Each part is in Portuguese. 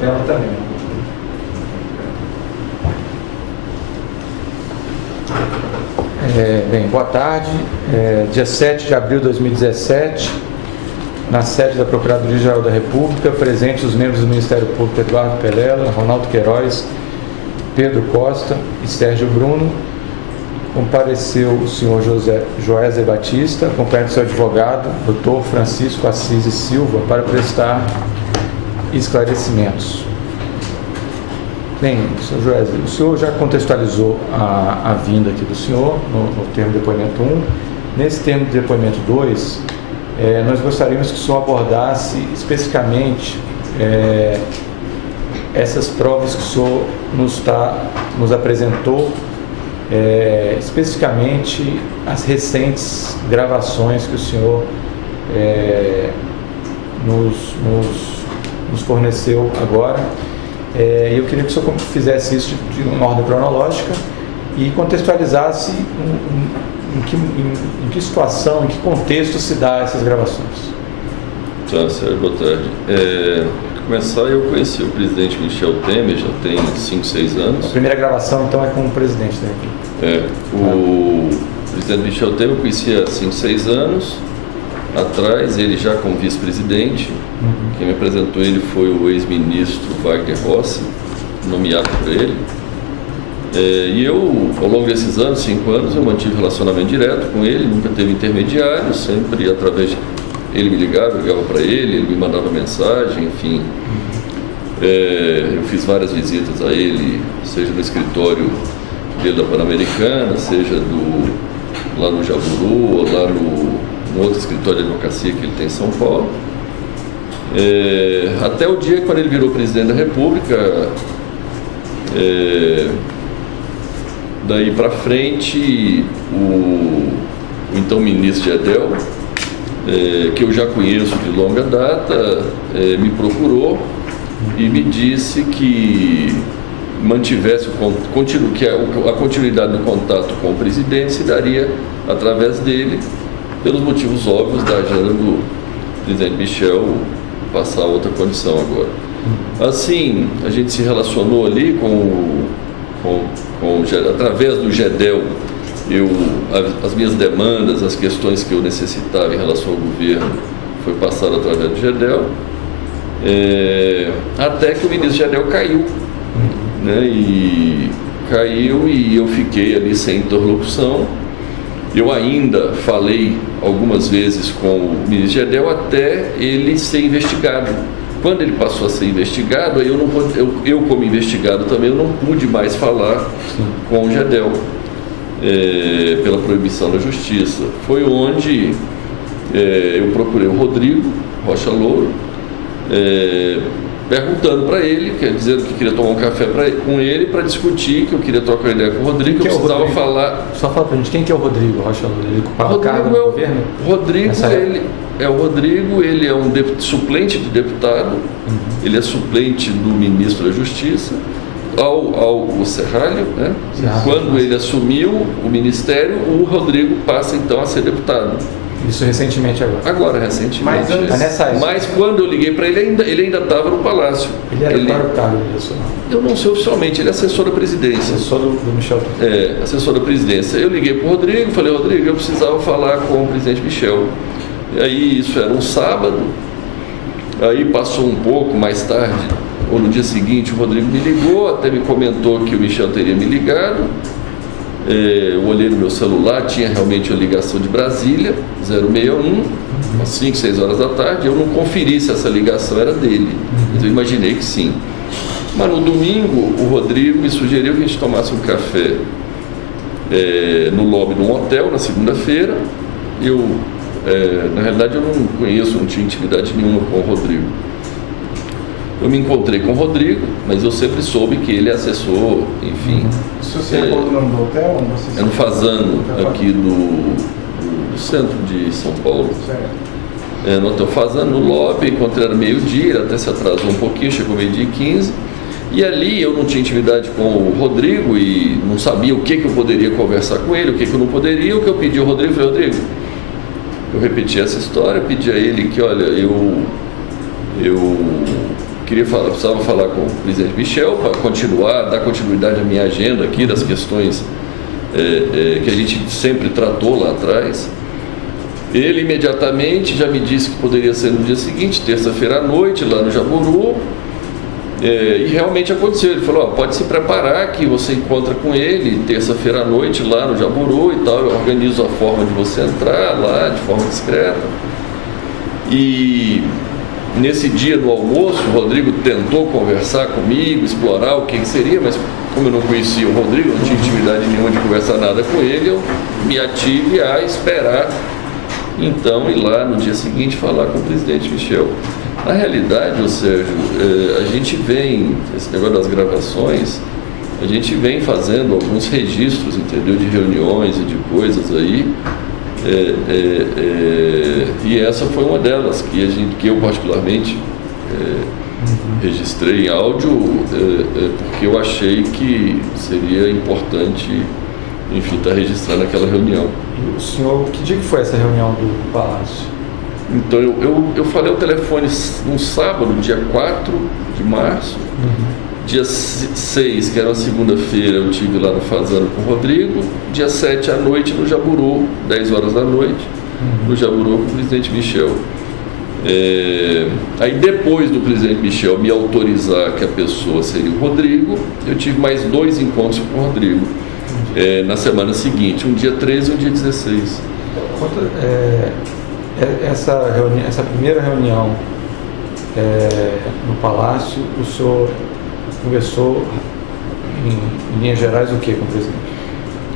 tela também. Bem, boa tarde. Dia 7 de abril de 2017, na sede da Procuradoria-Geral da República, presentes os membros do Ministério Público Eduardo Pelela, Ronaldo Queiroz, Pedro Costa e Sérgio Bruno. Compareceu o senhor Joézer Batista, acompanhado do seu advogado, Dr. Francisco Assis e Silva, para prestar esclarecimentos. Bem, senhor Joézer, o senhor já contextualizou a vinda aqui do senhor no termo de depoimento 1. Nesse termo de depoimento 2, nós gostaríamos que o senhor abordasse especificamente essas provas que o senhor nos apresentou, especificamente as recentes gravações que o senhor nos forneceu agora. Eu queria que o senhor fizesse isso de uma ordem cronológica e contextualizasse em que situação, em que contexto se dá essas gravações. Tá, Sérgio, boa tarde. Para começar, eu conheci o presidente Michel Temer, já tem 5, 6 anos. A primeira gravação, então, é com o presidente da República. O presidente Michel Temer eu conhecia há 5, 6 anos atrás, ele já como vice-presidente. Quem me apresentou ele foi o ex-ministro Wagner Rossi, nomeado por ele. E eu, ao longo desses anos, 5 anos, eu mantive relacionamento direto com ele, nunca teve intermediário, sempre através de... Ele me ligava, eu ligava para ele me mandava mensagem, enfim. Eu fiz várias visitas a ele, seja no escritório dele da Pan-Americana, seja lá no Jaburu, ou lá no outro escritório de advocacia que ele tem em São Paulo. Até o dia quando ele virou presidente da República, daí para frente, o então ministro Gedel, que eu já conheço de longa data, me procurou e me disse que mantivesse a continuidade do contato com o presidente se daria através dele, pelos motivos óbvios da agenda do presidente Michel passar a outra condição agora. Assim, a gente se relacionou ali através do Gedel, as minhas demandas, as questões que eu necessitava em relação ao governo, foi passado através do Gedel, até que o ministro Gedel caiu, né? E caiu e eu fiquei ali sem interlocução. Eu ainda falei algumas vezes com o ministro Gedel até ele ser investigado. Quando ele passou a ser investigado, aí eu como investigado também, eu não pude mais falar com o Gedel, pela proibição da justiça. Foi onde eu procurei o Rodrigo Rocha Louro, perguntando para ele, dizendo que queria tomar um café com ele para discutir, que eu queria trocar ideia com o Rodrigo, que eu precisava falar... Só fala para a gente, quem que é o Rodrigo Rocha Louro? Ele ocupava o cargo no governo? Rodrigo, ele é um suplente de deputado, ele é suplente do ministro da Justiça, ao Serralho, né? Quando ele assumiu o ministério, o Rodrigo passa então a ser deputado. Isso recentemente agora? Agora, recentemente. Mas quando eu liguei para ele ainda estava no Palácio. Ele era para o cargo disso? Eu não sei oficialmente, ele é assessor da presidência. Assessor do Michel. Assessor da presidência. Eu liguei para o Rodrigo, falei, Rodrigo, eu precisava falar com o presidente Michel. E aí, isso era um sábado, aí passou um pouco mais tarde, ou no dia seguinte, o Rodrigo me ligou, até me comentou que o Michel teria me ligado. Eu olhei no meu celular, tinha realmente uma ligação de Brasília, 061, às 5, 6 horas da tarde. Eu não conferi se essa ligação era dele, mas eu imaginei que sim. Mas no domingo, o Rodrigo me sugeriu que a gente tomasse um café no lobby de um hotel, na segunda-feira. Na realidade, eu não conheço, não tinha intimidade nenhuma com o Rodrigo. Eu me encontrei com o Rodrigo, mas eu sempre soube que ele é assessor, enfim. Se você lembrou do nome do hotel? É no Fazano, aqui do centro de São Paulo. No hotel Fazano, no lobby, encontrei era meio-dia, ele até se atrasou um pouquinho, chegou meio-dia e 15. E ali eu não tinha intimidade com o Rodrigo e não sabia o que eu poderia conversar com ele, o que eu não poderia. O que eu pedi ao Rodrigo, falei, Rodrigo, eu repeti essa história, pedi a ele que, olha, eu precisava falar com o presidente Michel para dar continuidade à minha agenda aqui das questões que a gente sempre tratou lá atrás. Ele imediatamente já me disse que poderia ser no dia seguinte, terça-feira à noite, lá no Jaburu, e realmente aconteceu. Ele falou: pode se preparar que você encontra com ele terça-feira à noite lá no Jaburu e tal, eu organizo a forma de você entrar lá de forma discreta. E nesse dia do almoço, o Rodrigo tentou conversar comigo, explorar o que seria, mas como eu não conhecia o Rodrigo, não tinha intimidade nenhuma de conversar nada com ele, eu me ative a esperar, então, ir lá no dia seguinte falar com o presidente Michel. Na realidade, Sérgio, a gente vem, esse negócio das gravações, a gente vem fazendo alguns registros, entendeu, de reuniões e de coisas aí, e essa foi uma delas que eu particularmente registrei em áudio, porque eu achei que seria importante, enfim, estar registrando aquela reunião. E o senhor, que dia que foi essa reunião do Palácio? Então eu falei ao telefone no sábado, dia 4 de março, dia 6, que era uma segunda-feira, eu estive lá no Fazano com o Rodrigo, dia 7 à noite no Jaburu, 10 horas da noite, no Jaburu com o presidente Michel. Aí depois do presidente Michel me autorizar que a pessoa seria o Rodrigo, eu tive mais 2 encontros com o Rodrigo, na semana seguinte, um dia 13 e um dia 16. Essa primeira reunião no Palácio, o senhor conversou em linhas gerais o que com o presidente?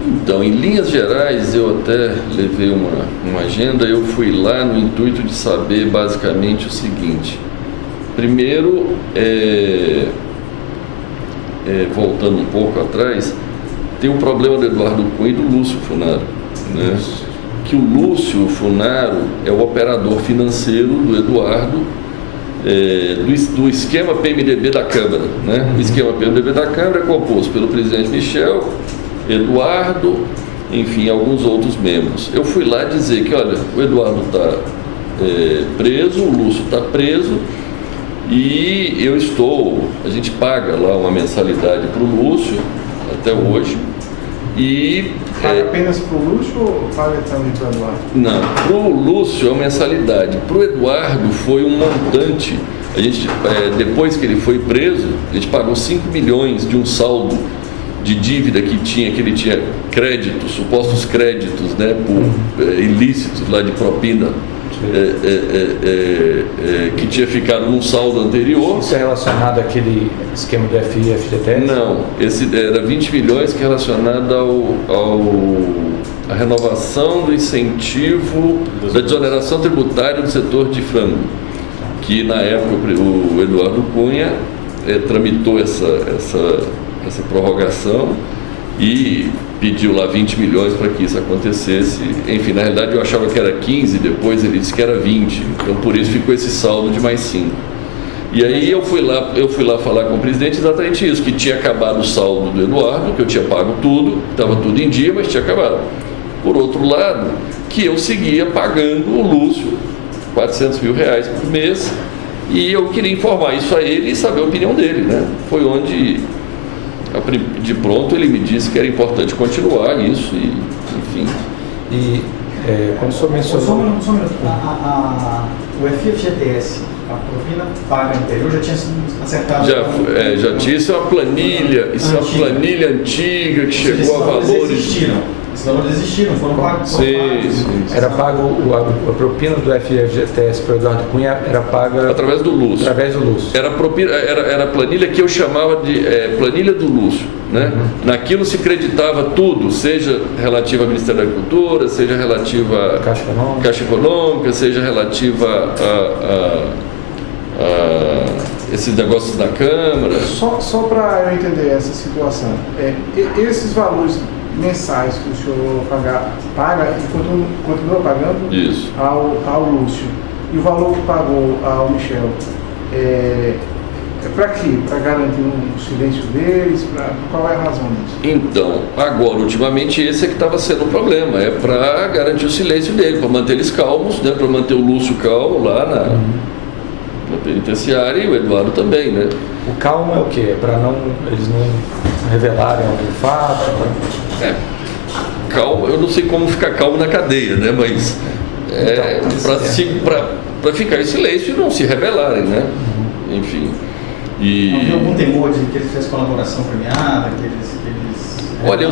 Então, em linhas gerais, eu até levei uma agenda, eu fui lá no intuito de saber basicamente o seguinte. Primeiro, voltando um pouco atrás, tem o problema do Eduardo Cunha e do Lúcio Funaro, né? Que o Lúcio Funaro é o operador financeiro do Eduardo, do esquema PMDB da Câmara, né? O esquema PMDB da Câmara é composto pelo presidente Michel, Eduardo, enfim, alguns outros membros. Eu fui lá dizer que, olha, o Eduardo está preso, o Lúcio está preso, e a gente paga lá uma mensalidade para o Lúcio, até hoje, e... Paga apenas para o Lúcio ou paga também para o Eduardo? Não, para o Lúcio é uma mensalidade, para o Eduardo foi um montante. A gente, depois que ele foi preso, a gente pagou 5 milhões de um saldo de dívida que ele tinha créditos, supostos créditos, né, por ilícitos lá de propina, que tinha ficado num saldo anterior. Isso é relacionado àquele esquema do FGTS? Não, esse era 20 milhões que é relacionado à renovação do incentivo da desoneração tributária do setor de frango, que na época o Eduardo Cunha tramitou essa prorrogação e pediu lá 20 milhões para que isso acontecesse. Enfim, na realidade eu achava que era 15, depois ele disse que era 20, então por isso ficou esse saldo de mais 5. E aí eu fui lá falar com o presidente exatamente isso, que tinha acabado o saldo do Eduardo, que eu tinha pago tudo, estava tudo em dia, mas tinha acabado. Por outro lado, que eu seguia pagando o Lúcio R$400 mil por mês, e eu queria informar isso a ele e saber a opinião dele, né? Foi onde, de pronto, ele me disse que era importante continuar isso, e, enfim. E quando o senhor mencionou... Só um minuto. O FGTS, a propina paga anterior, já tinha sido acertado? Já tinha, isso é uma planilha antiga que chegou a valores... Esses valores existiram, foram pagos. Sim. Era pago a propina do FGTS para o Eduardo Cunha, era paga através do Lúcio. Era a planilha que eu chamava de planilha do Lúcio, né? Naquilo se creditava tudo, seja relativa ao Ministério da Agricultura, seja relativa à Caixa Econômica, seja relativa a esses negócios da Câmara. Só para eu entender essa situação, esses valores mensais que o senhor paga e continua pagando isso ao Lúcio, e o valor que pagou ao Michel é para quê? Para garantir o silêncio deles? Qual é a razão disso? Então, agora, ultimamente, esse é que estava sendo o problema, é para garantir o silêncio dele, para manter eles calmos, né? Para manter o Lúcio calmo lá na penitenciária, e o Eduardo também, né? O calmo é o quê? É para eles não revelarem algum fato? Calmo, eu não sei como ficar calmo na cadeia, né? Mas para ficar em silêncio e não se revelarem, né? Enfim. Não havia algum temor de que eles fizessem colaboração premiada, que eles Olha,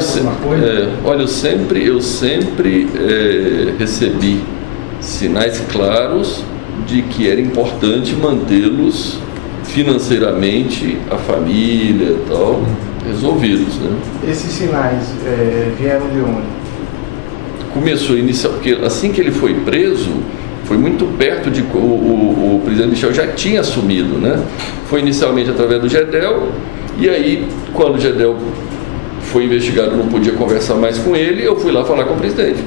eu sempre recebi sinais claros de que era importante mantê-los financeiramente, a família e tal, resolvidos, né? Esses sinais vieram de onde? Começou porque assim que ele foi preso, foi muito perto de... O presidente Michel já tinha assumido, né? Foi inicialmente através do Gedel, e aí, quando o Gedel foi investigado, não podia conversar mais com ele, eu fui lá falar com o presidente.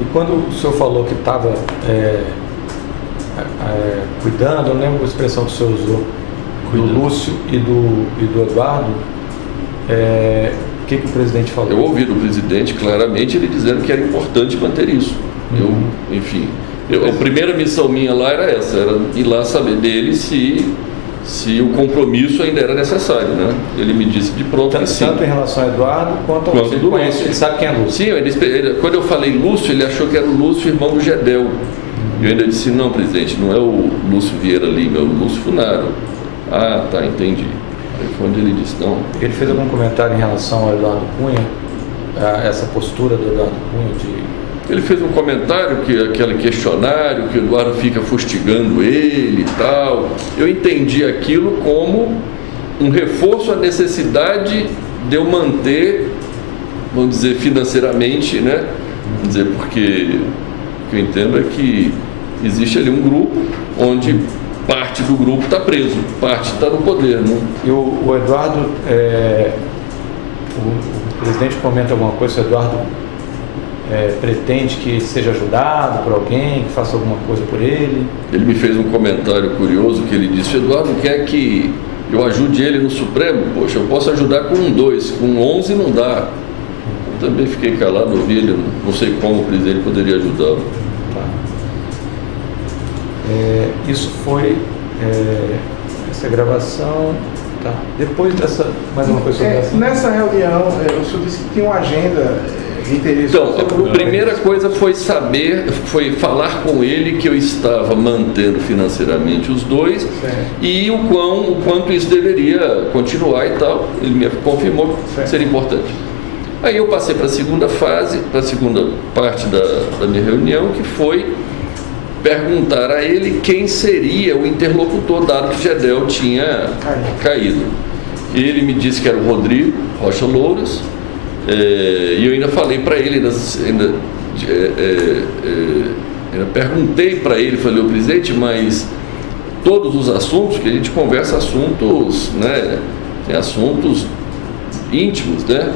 E quando o senhor falou que estava cuidando, eu não lembro a expressão que o senhor usou, do Lúcio e do Eduardo, o que o presidente falou? Eu ouvi do presidente claramente ele dizendo que era importante manter isso. A primeira missão minha lá era essa, era ir lá saber dele se o compromisso ainda era necessário, né? Ele me disse de pronto que sim. Tanto em relação ao Eduardo quanto ao Lúcio. Ele sabe quem é Lúcio. Sim, quando eu falei Lúcio, ele achou que era o Lúcio, irmão do Gedel. Eu ainda disse, não, presidente, não é o Lúcio Vieira Lima, é o Lúcio Funaro. Ah, tá, entendi. Aí foi onde ele disse, não. Ele fez algum comentário em relação ao Eduardo Cunha, a essa postura do Eduardo Cunha de... Ele fez um comentário, aquele questionário, que o Eduardo fica fustigando ele e tal. Eu entendi aquilo como um reforço à necessidade de eu manter, vamos dizer, financeiramente, né? Vamos dizer, porque o que eu entendo é que existe ali um grupo onde parte do grupo está preso, parte está no poder, né? E o Eduardo, o presidente comenta alguma coisa, se o Eduardo pretende que seja ajudado por alguém, que faça alguma coisa por ele? Ele me fez um comentário curioso que ele disse, Eduardo quer que eu ajude ele no Supremo? Poxa, eu posso ajudar com 2, com 11 não dá. Eu também fiquei calado, ouvi ele, não sei como o presidente poderia ajudá-lo. Tá. Isso foi essa gravação. Tá. Depois dessa, mais uma coisa sobre essa. Nessa reunião, o senhor disse que tinha uma agenda de interesse. Então, a primeira coisa foi falar com ele que eu estava mantendo financeiramente os dois, e o quanto isso deveria continuar e tal. Ele me confirmou que seria importante. Aí eu passei para a segunda fase, para a segunda parte da minha reunião, que foi perguntar a ele quem seria o interlocutor, dado que o Gedel tinha caído. Ele me disse que era o Rodrigo Rocha Louras, e eu ainda falei para ele, ainda perguntei para ele, falei, presidente, mas todos os assuntos, que a gente conversa assuntos, né, tem assuntos íntimos, né?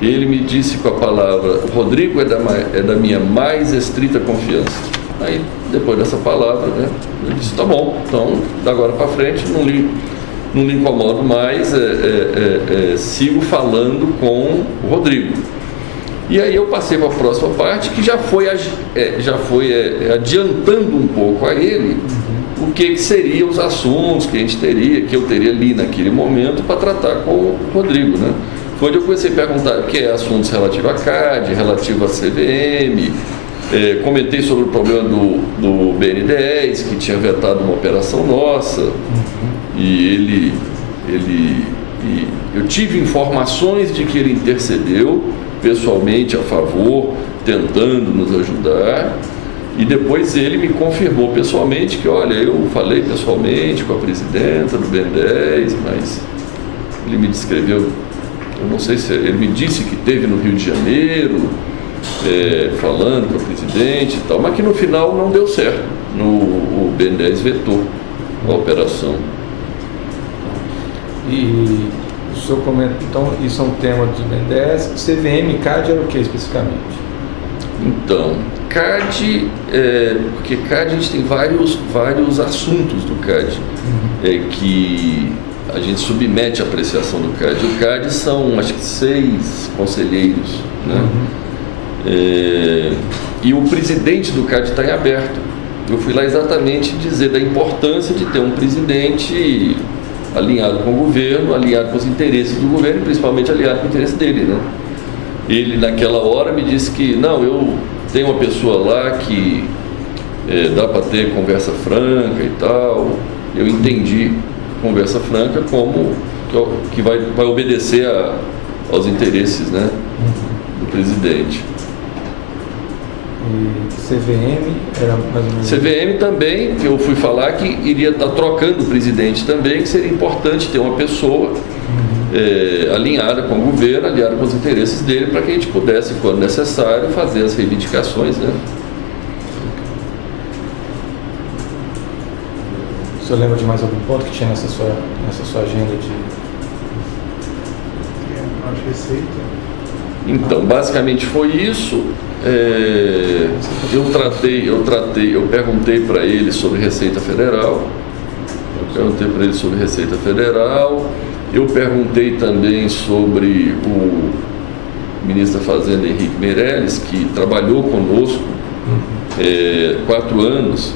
Ele me disse com a palavra, o Rodrigo é da minha mais estrita confiança. Aí, depois dessa palavra, né, eu disse, tá bom, então, da agora para frente, não lhe incomodo mais, sigo falando com o Rodrigo. E aí eu passei para a próxima parte, que já foi adiantando um pouco a ele o que seriam os assuntos que eu teria ali naquele momento para tratar com o Rodrigo, né? Foi onde eu comecei a perguntar que assuntos relativos à CAD, relativo à CVM, comentei sobre o problema do BN10, que tinha vetado uma operação nossa, e eu tive informações de que ele intercedeu pessoalmente a favor, tentando nos ajudar, e depois ele me confirmou pessoalmente que, olha, eu falei pessoalmente com a presidenta do BN10, mas ele me descreveu, eu não sei se ele me disse que esteve no Rio de Janeiro, falando com o presidente e tal, mas que no final não deu certo. O BN10 vetou a operação. E o senhor comenta, então, isso é um tema do BN10, CVM e CAD era o que especificamente? Então, CAD, porque CAD a gente tem vários assuntos do CAD, que a gente submete à apreciação do CAD. O CAD são, acho que 6 conselheiros, né? E o presidente do CAD está em aberto. eu fui lá exatamente dizer da importância de ter um presidente alinhado com o governo, alinhado com os interesses do governo e principalmente alinhado com o interesse dele, né? Ele naquela hora me disse que não, eu tenho uma pessoa lá que dá para ter conversa franca e tal. Eu entendi conversa franca como que vai obedecer aos interesses, né, do presidente. E CVM era mais ou menos... CVM também, que eu fui falar que iria estar trocando o presidente também, que seria importante ter uma pessoa alinhada com o governo, alinhada com os interesses dele, para que a gente pudesse, quando necessário, fazer as reivindicações, né? O senhor lembra de mais algum ponto que tinha nessa sua agenda de... A receita. Então, basicamente foi isso. Eu perguntei para ele sobre Receita Federal. Eu perguntei também sobre o ministro da Fazenda, Henrique Meirelles, que trabalhou conosco 4 anos.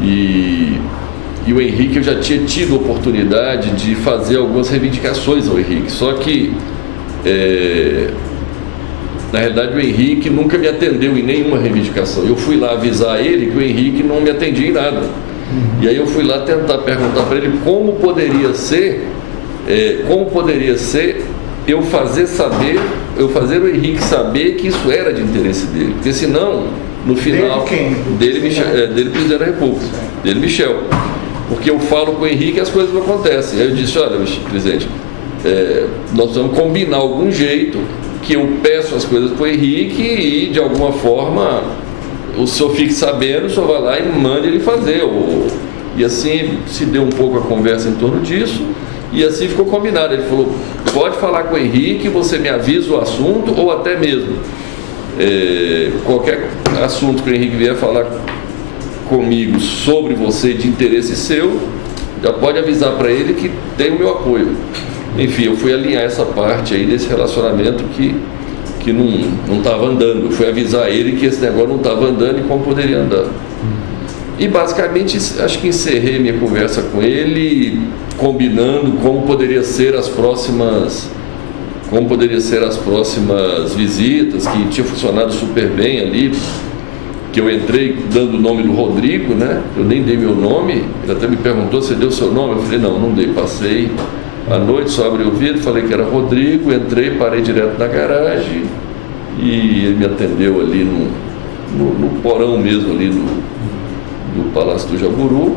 E o Henrique, eu já tinha tido oportunidade de fazer algumas reivindicações ao Henrique. Só que, na realidade, o Henrique nunca me atendeu em nenhuma reivindicação. Eu fui lá avisar ele que o Henrique não me atendia em nada. E aí eu fui lá tentar perguntar para ele como poderia ser eu fazer o Henrique saber que isso era de interesse dele. Porque senão, no final... Dele, presidente da República. Dele, Michel. Porque eu falo com o Henrique e as coisas não acontecem. Aí eu disse, olha, presidente, nós vamos combinar algum jeito que eu peço as coisas para o Henrique e, de alguma forma, o senhor fique sabendo, o senhor vai lá e mande ele fazer. E assim se deu um pouco a conversa em torno disso e assim ficou combinado. Ele falou, pode falar com o Henrique, você me avisa o assunto ou até mesmo qualquer assunto que o Henrique vier falar comigo sobre você de interesse seu, já pode avisar para ele que tem o meu apoio. Enfim, eu fui alinhar essa parte aí desse relacionamento que não estava andando. Eu fui avisar ele que esse negócio não estava andando e como poderia andar. E basicamente acho que encerrei minha conversa com ele, combinando como poderia ser as próximas visitas, que tinha funcionado super bem ali, que eu entrei dando o nome do Rodrigo, né? Eu nem dei meu nome, ele até me perguntou se deu seu nome, eu falei, não dei, passei à noite, só abri o vidro, falei que era Rodrigo, entrei, parei direto na garagem e ele me atendeu ali no porão mesmo ali do Palácio do Jaburu,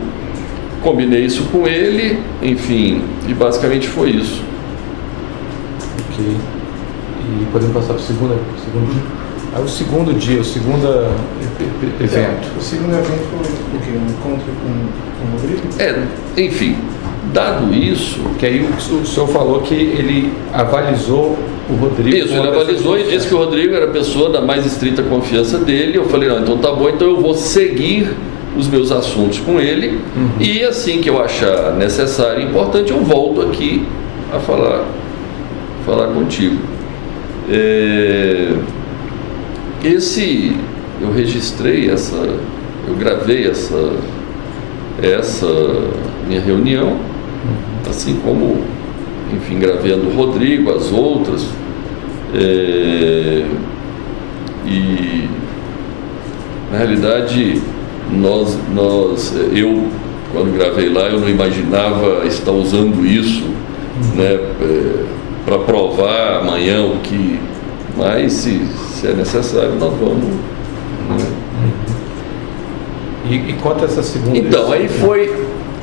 combinei isso com ele, enfim, e basicamente foi isso. Ok. E podemos passar para o segundo dia? O segundo evento. O segundo evento foi o quê? Um encontro com o Rodrigo? Enfim, dado isso... Que aí o senhor falou que ele avalizou o Rodrigo... Isso, ele avalizou e disse que o Rodrigo era a pessoa da mais estrita confiança dele. Eu falei, não, então tá bom, então eu vou seguir os meus assuntos com ele e assim que eu achar necessário e importante, eu volto aqui a falar contigo. Eu registrei eu gravei essa minha reunião, assim como, enfim, gravei a do Rodrigo, as outras, e na realidade eu quando gravei lá, eu não imaginava estar usando isso, né, para provar amanhã o que, mas se é necessário, nós vamos. Né? E quanto a essa segunda? Então, aí foi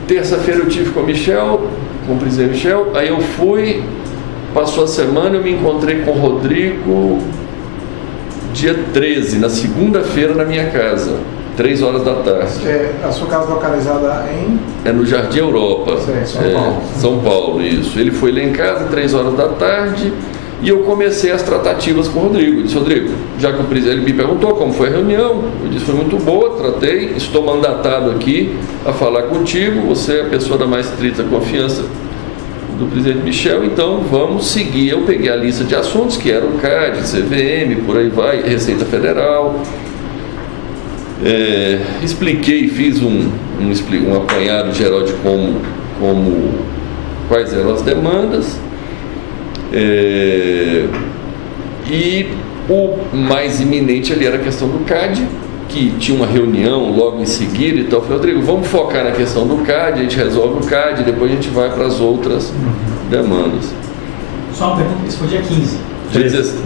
terça-feira eu tive com o Michel, com o presidente Michel, aí eu fui, passou a semana, eu me encontrei com o Rodrigo dia 13, na segunda-feira, na minha casa, 3 horas da tarde. A sua casa localizada em? No Jardim Europa. São Paulo. São Paulo, isso. Ele foi lá em casa, 3 horas da tarde, e eu comecei as tratativas com o Rodrigo. Eu disse, Rodrigo, já que o presidente me perguntou como foi a reunião, eu disse, foi muito boa, tratei, estou mandatado aqui a falar contigo, você é a pessoa da mais estrita confiança do presidente Michel, então vamos seguir. Eu peguei a lista de assuntos, que era o CAD, CVM, por aí vai, Receita Federal, Expliquei, fiz um apanhado geral de quais eram as demandas, e o mais iminente ali era a questão do CAD, que tinha uma reunião logo em seguida e tal. Eu falei, Rodrigo, vamos focar na questão do CAD, a gente resolve o CAD, depois a gente vai para as outras demandas. Só uma pergunta, isso foi dia 15?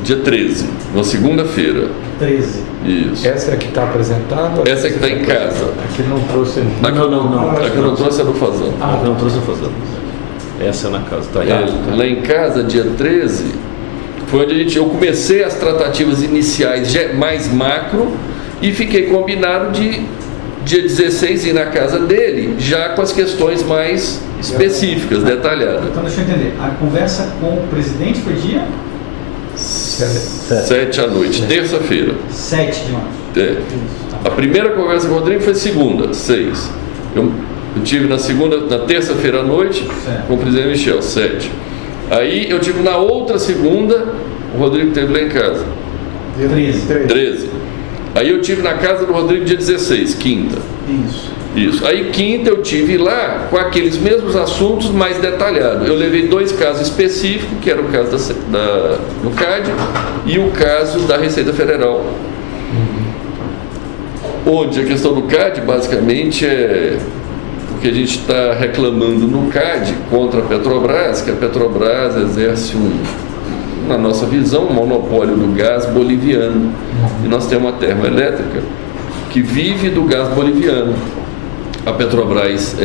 Dia 13, uma segunda-feira. 13. Isso. Essa é a que está apresentada? Essa é que está em casa. Aqui não trouxe. Aqui eu não trouxe a do Fazão. Não trouxe a Fazão. Essa é na casa, tá? Lá em casa, dia 13, foi onde eu comecei as tratativas iniciais mais macro, e fiquei combinado de dia 16 ir na casa dele, já com as questões mais específicas, detalhadas. Então deixa eu entender, a conversa com o presidente foi dia? 7 à noite, terça-feira. 7 de março. A primeira conversa com o Rodrigo foi segunda, 6. Eu tive na terça-feira à noite, com o presidente Michel, 7. Aí eu tive na outra segunda, o Rodrigo esteve lá em casa. Dia 13. Aí eu tive na casa do Rodrigo dia 16, quinta. Isso. Aí quinta eu tive lá com aqueles mesmos assuntos mais detalhados. Eu levei 2 casos específicos, que era o caso do CAD e o caso da Receita Federal. Onde a questão do CAD basicamente é porque a gente está reclamando no CAD contra a Petrobras, que a Petrobras exerce na nossa visão, um monopólio do gás boliviano. E nós temos uma termoelétrica que vive do gás boliviano. A Petrobras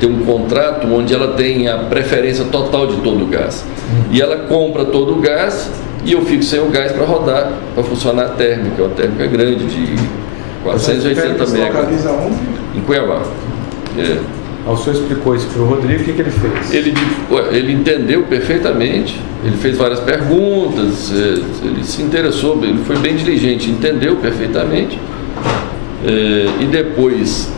tem um contrato onde ela tem a preferência total de todo o gás. E ela compra todo o gás e eu fico sem o gás para rodar, para funcionar a térmica. É uma térmica grande, de 480 megas. Localiza onde? Em Cuiabá. O senhor explicou isso para o Rodrigo, o que ele fez? Ele entendeu perfeitamente, ele fez várias perguntas, ele se interessou, ele foi bem diligente, entendeu perfeitamente. E depois,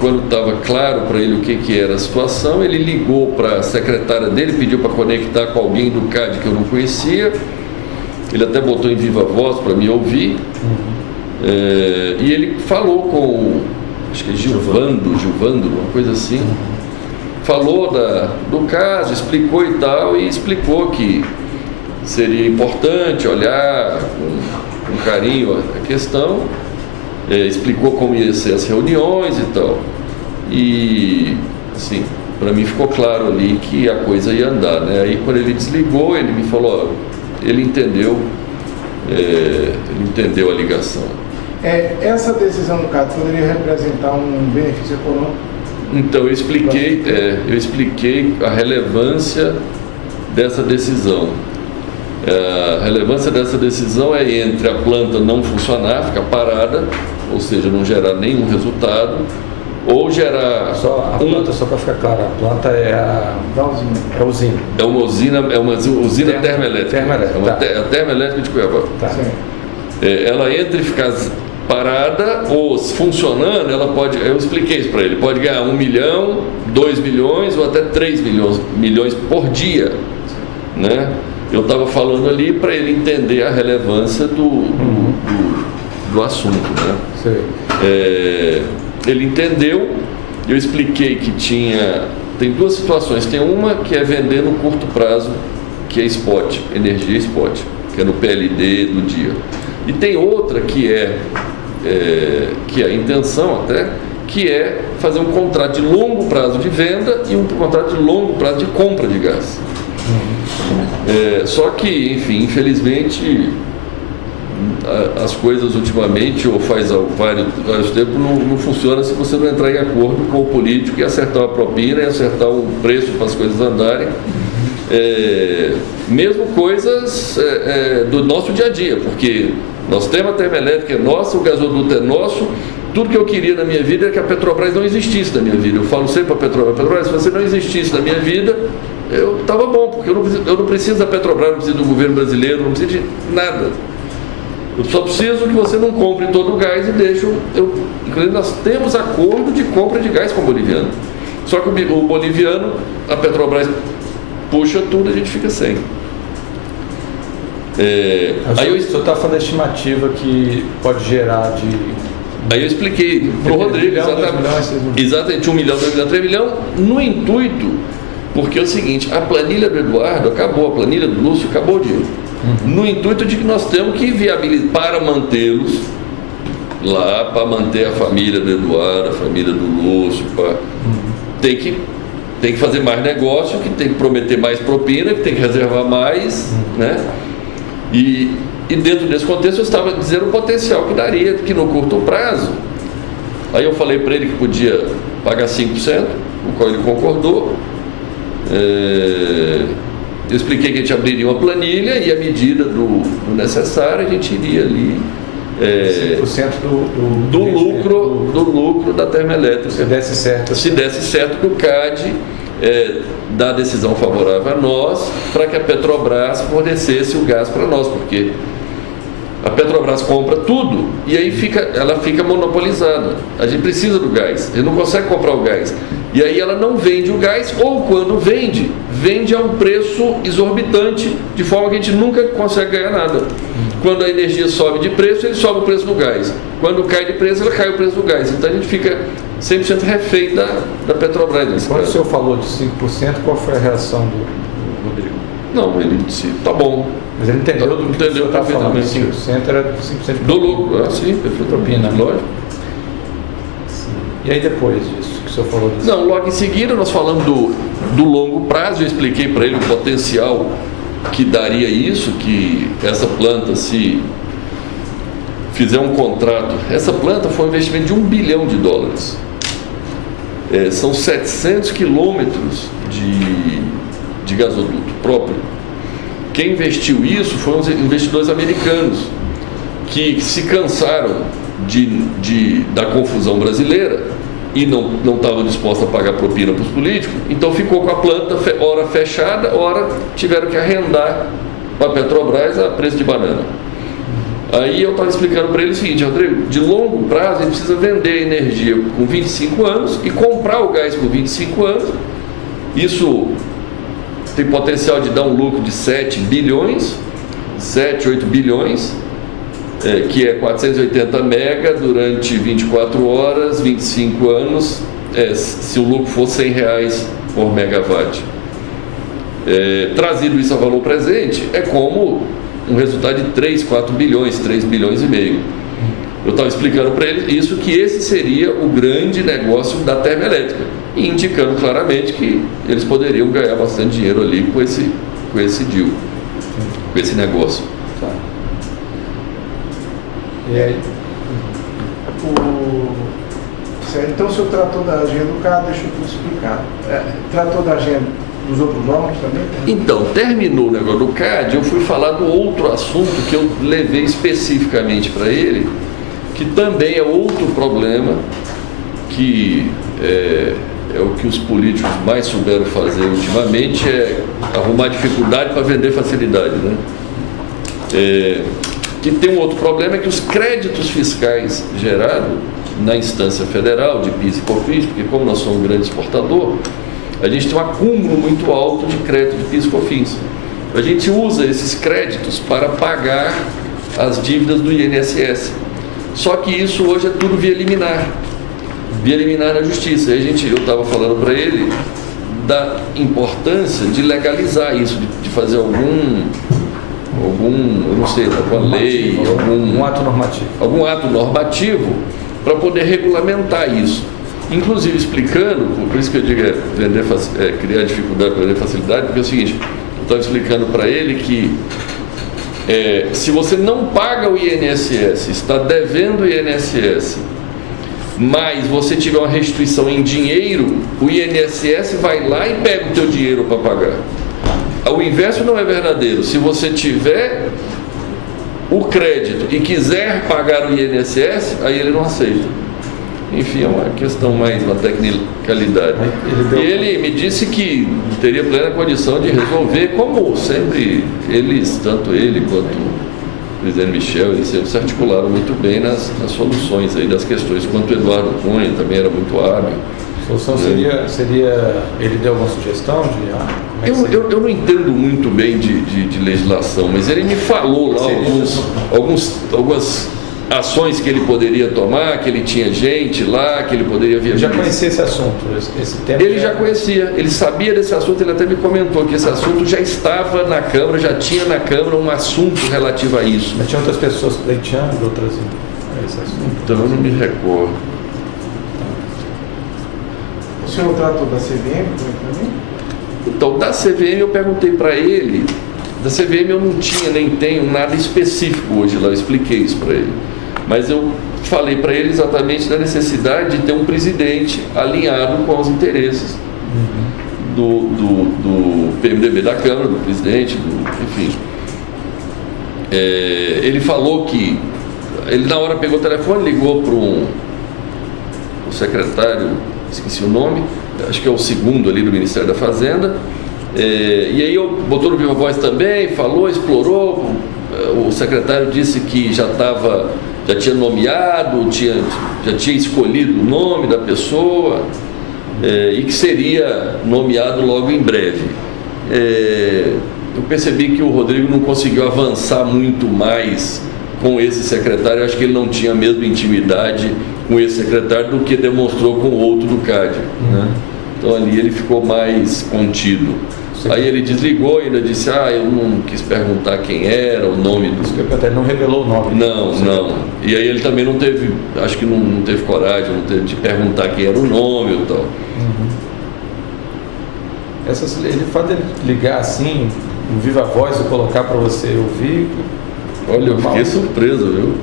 quando estava claro para ele o que era a situação, ele ligou para a secretária dele, pediu para conectar com alguém do CAD que eu não conhecia. Ele até botou em viva voz para me ouvir. E ele falou com acho que é Gilvando, uma coisa assim. Falou do caso, explicou e tal, e explicou que seria importante olhar com carinho a questão, explicou como ia ser as reuniões e tal. E, assim, para mim ficou claro ali que a coisa ia andar, né? Aí quando ele desligou, ele me falou, ele entendeu a ligação. Essa decisão do CAD poderia representar um benefício econômico? Então, eu expliquei a relevância dessa decisão. A relevância dessa decisão é entre a planta não funcionar, ficar parada, ou seja, não gerar nenhum resultado, ou gerar... planta, só para ficar claro, a planta é a usina. É uma usina termoelétrica. É a termoelétrica de Cuiabá. Tá. Ela entre e ficar parada ou funcionando, ela pode, eu expliquei isso para ele, pode ganhar 1 milhão, 2 milhões ou até 3 milhões por dia, né? Eu estava falando ali para ele entender a relevância do assunto, né? Ele entendeu. Eu expliquei que tem 2 situações, tem uma que é vender no curto prazo, que é spot, energia spot, que é no PLD do dia. E tem outra que é a intenção até, que é fazer um contrato de longo prazo de venda e um contrato de longo prazo de compra de gás. Só que, enfim, infelizmente, as coisas ultimamente, ou faz vários tempos, não funciona se você não entrar em acordo com o político e acertar uma propina e acertar um preço para as coisas andarem. Mesmo coisas do nosso dia a dia, porque nós temos a termoelétrica, é nossa, o gasoduto é nosso. Tudo que eu queria na minha vida é que a Petrobras não existisse na minha vida. Eu falo sempre para a Petrobras, se você não existisse na minha vida, eu estava bom, porque eu não preciso da Petrobras, não preciso do governo brasileiro, não preciso de nada. Eu só preciso que você não compre todo o gás e deixe inclusive nós temos acordo de compra de gás com o boliviano. Só que o boliviano, a Petrobras puxa tudo, a gente fica sem. Aí o senhor está falando da estimativa que pode gerar de... Aí eu expliquei para o Rodrigo exatamente 1 milhão, 2 milhões, 3 milhões, no intuito, porque é o seguinte, a planilha do Eduardo acabou, a planilha do Lúcio acabou de ir. No intuito de que nós temos que viabilizar para mantê-los lá, para manter a família do Eduardo, a família do Lúcio, tem que fazer mais negócio, que tem que prometer mais propina, que tem que reservar mais, né? E dentro desse contexto eu estava dizendo o potencial que daria, que no curto prazo, aí eu falei para ele que podia pagar 5%, o qual ele concordou. Eu expliquei que a gente abriria uma planilha e à medida do necessário a gente iria ali 5% do lucro da termoelétrica. Se desse certo do CAD, dar a decisão favorável a nós, para que a Petrobras fornecesse o gás para nós, porque a Petrobras compra tudo e aí ela fica monopolizada. A gente precisa do gás, a gente não consegue comprar o gás. E aí ela não vende o gás, ou quando vende a um preço exorbitante, de forma que a gente nunca consegue ganhar nada. Quando a energia sobe de preço, ele sobe o preço do gás. Quando cai de preço, ela cai o preço do gás. Então a gente fica 100% refém da Petrobras. Quando o senhor falou de 5%, qual foi a reação do Rodrigo? Não, ele disse, tá bom. Mas ele entendeu do que o senhor está falando. 5% era 5% do lucro. Sim, propina. Lógico. E aí depois disso, que o senhor falou disso? Não, logo em seguida nós falamos do longo prazo. Eu expliquei para ele o potencial que daria isso, que essa planta, se fizer um contrato, essa planta foi um investimento de $1 bilhão. São 700 quilômetros de gasoduto próprio. Quem investiu isso foram os investidores americanos, que se cansaram da confusão brasileira e não estavam dispostos a pagar propina para os políticos, então ficou com a planta hora fechada, hora tiveram que arrendar para a Petrobras a preço de banana. Aí eu estava explicando para ele o seguinte: Rodrigo, de longo prazo a gente precisa vender a energia com 25 anos e comprar o gás por 25 anos. Isso tem potencial de dar um lucro de 7 bilhões, 7, 8 bilhões, que é 480 mega durante 24 horas, 25 anos, se o lucro for R$100 por megawatt. Trazido isso a valor presente, é como um resultado de 3, 4 bilhões, 3 bilhões e meio. Eu estava explicando para ele isso, que esse seria o grande negócio da termoelétrica, e indicando claramente que eles poderiam ganhar bastante dinheiro ali com esse deal, com esse negócio. Tá. E aí? Então o senhor tratou da agenda do CAD, deixa eu explicar. Tratou da agenda dos outros órgãos também? Então, terminou o negócio do CAD, eu fui falar do outro assunto que eu levei especificamente para ele, que também é outro problema, que é o que os políticos mais souberam fazer ultimamente, é arrumar dificuldade para vender facilidade, né? Que tem um outro problema, é que os créditos fiscais gerados na instância federal de PIS e COFINS, porque como nós somos um grande exportador, a gente tem um acúmulo muito alto de crédito de PIS e COFINS. A gente usa esses créditos para pagar as dívidas do INSS. Só que isso hoje é tudo via liminar na justiça. Aí eu estava falando para ele da importância de legalizar isso, de fazer algum, eu não sei, alguma lei, algum ato normativo para poder regulamentar isso. Inclusive explicando, por isso que eu digo criar dificuldade para vender facilidade, porque é o seguinte, eu estava explicando para ele que se você não paga o INSS, está devendo o INSS, mas você tiver uma restituição em dinheiro, o INSS vai lá e pega o teu dinheiro para pagar. O inverso não é verdadeiro. Se você tiver o crédito e quiser pagar o INSS, aí ele não aceita. Enfim, é uma questão mais, uma tecnicalidade. E ele me disse que teria plena condição de resolver, como sempre eles, tanto ele quanto o presidente Michel, eles sempre se articularam muito bem nas soluções aí das questões, quanto o Eduardo Cunha também era muito hábil. A solução seria ele deu alguma sugestão de como é que seria? Eu não entendo muito bem de legislação, mas ele me falou lá algumas ações que ele poderia tomar, que ele tinha gente lá, que ele poderia Eu viajar. já conhecia esse assunto, esse tema. Ele já conhecia, ele sabia desse assunto, ele até me comentou que esse assunto já estava na Câmara, já tinha na Câmara um assunto relativo a isso. Mas tinha outras pessoas pleiteando, outras esse assunto. Então eu não me recordo. O senhor tratou da CVM também? Então, da CVM eu perguntei para ele, da CVM eu não tinha nem tenho nada específico hoje lá, eu expliquei isso para ele. Mas eu falei para ele exatamente da necessidade de ter um presidente alinhado com os interesses do PMDB da Câmara, do presidente, enfim. Ele falou que, ele na hora pegou o telefone, ligou para o secretário, esqueci o nome, acho que é o segundo ali do Ministério da Fazenda, e aí botou no Viva Voz também, falou, explorou, o secretário disse que já tinha nomeado, já tinha escolhido o nome da pessoa, e que seria nomeado logo em breve. Eu percebi que o Rodrigo não conseguiu avançar muito mais com esse secretário, eu acho que ele não tinha a mesma intimidade com esse secretário do que demonstrou com o outro do CAD, né? Então ali ele ficou mais contido. Aí ele desligou e ainda disse, eu não quis perguntar quem era, o nome do... Ele não revelou o nome. Não. E aí ele também não teve, acho que não teve coragem, de perguntar quem era o nome e tal. Ele faz ele ligar assim, no Viva Voz, e colocar para você ouvir. Olha, eu fiquei surpreso, viu?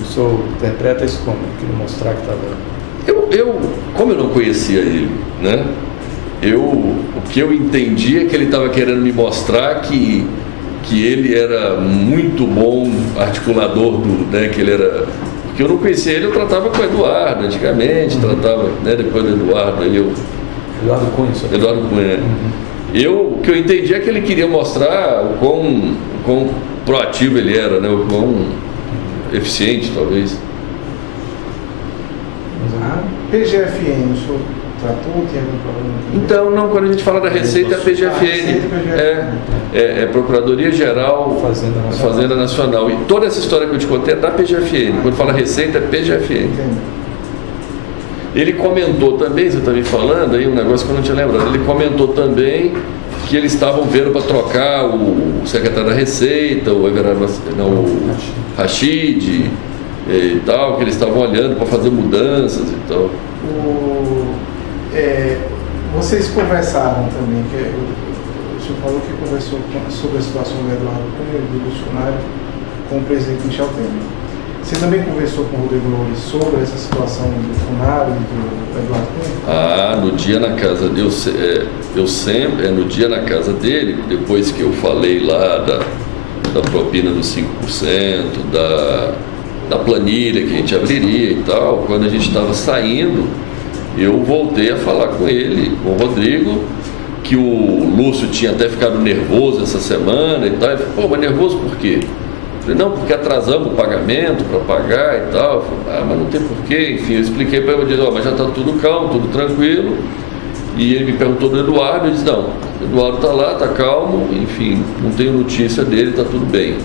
O senhor interpreta isso como? Queria mostrar que estava... Como eu não conhecia ele, né? O que eu entendi é que ele estava querendo me mostrar que ele era muito bom articulador que ele era... Porque eu não conhecia ele, eu tratava com o Eduardo antigamente, tratava, né, depois do Eduardo, Eduardo Cunha. Eduardo Cunha. O que eu entendi é que ele queria mostrar o quão proativo ele era, né? O quão eficiente, talvez. PGFN, o senhor tratou? Tem algum problema? Então, não, quando a gente fala da Receita, é a PGFN. É Procuradoria Geral Fazenda Nacional. E toda essa história que eu te contei é da PGFN. Quando fala Receita, é PGFN. Entendo. Ele comentou também, você está me falando aí um negócio que eu não tinha lembrado, ele comentou também que eles estavam vendo para trocar o secretário da Receita, o Rachid e tal, que eles estavam olhando para fazer mudanças e tal. Vocês conversaram também, o senhor falou que conversou sobre a situação do Eduardo Cunha e do Bolsonaro com o presidente Michel Temer. Você também conversou com o Rodrigo Loures sobre essa situação do Funaro e do Eduardo Cunha? No dia na casa dele, no dia na casa dele, depois que eu falei lá da propina dos 5%, da planilha que a gente abriria e tal, quando a gente estava saindo, eu voltei a falar com ele, com o Rodrigo, que o Lúcio tinha até ficado nervoso essa semana e tal. Ele falou, mas nervoso por quê? Eu falei, não, porque atrasamos o pagamento para pagar e tal. Eu falei, mas não tem porquê. Enfim, eu expliquei para ele, eu disse, mas já está tudo calmo, tudo tranquilo. E ele me perguntou do Eduardo, eu disse, não, o Eduardo está lá, está calmo, enfim, não tenho notícia dele, está tudo bem.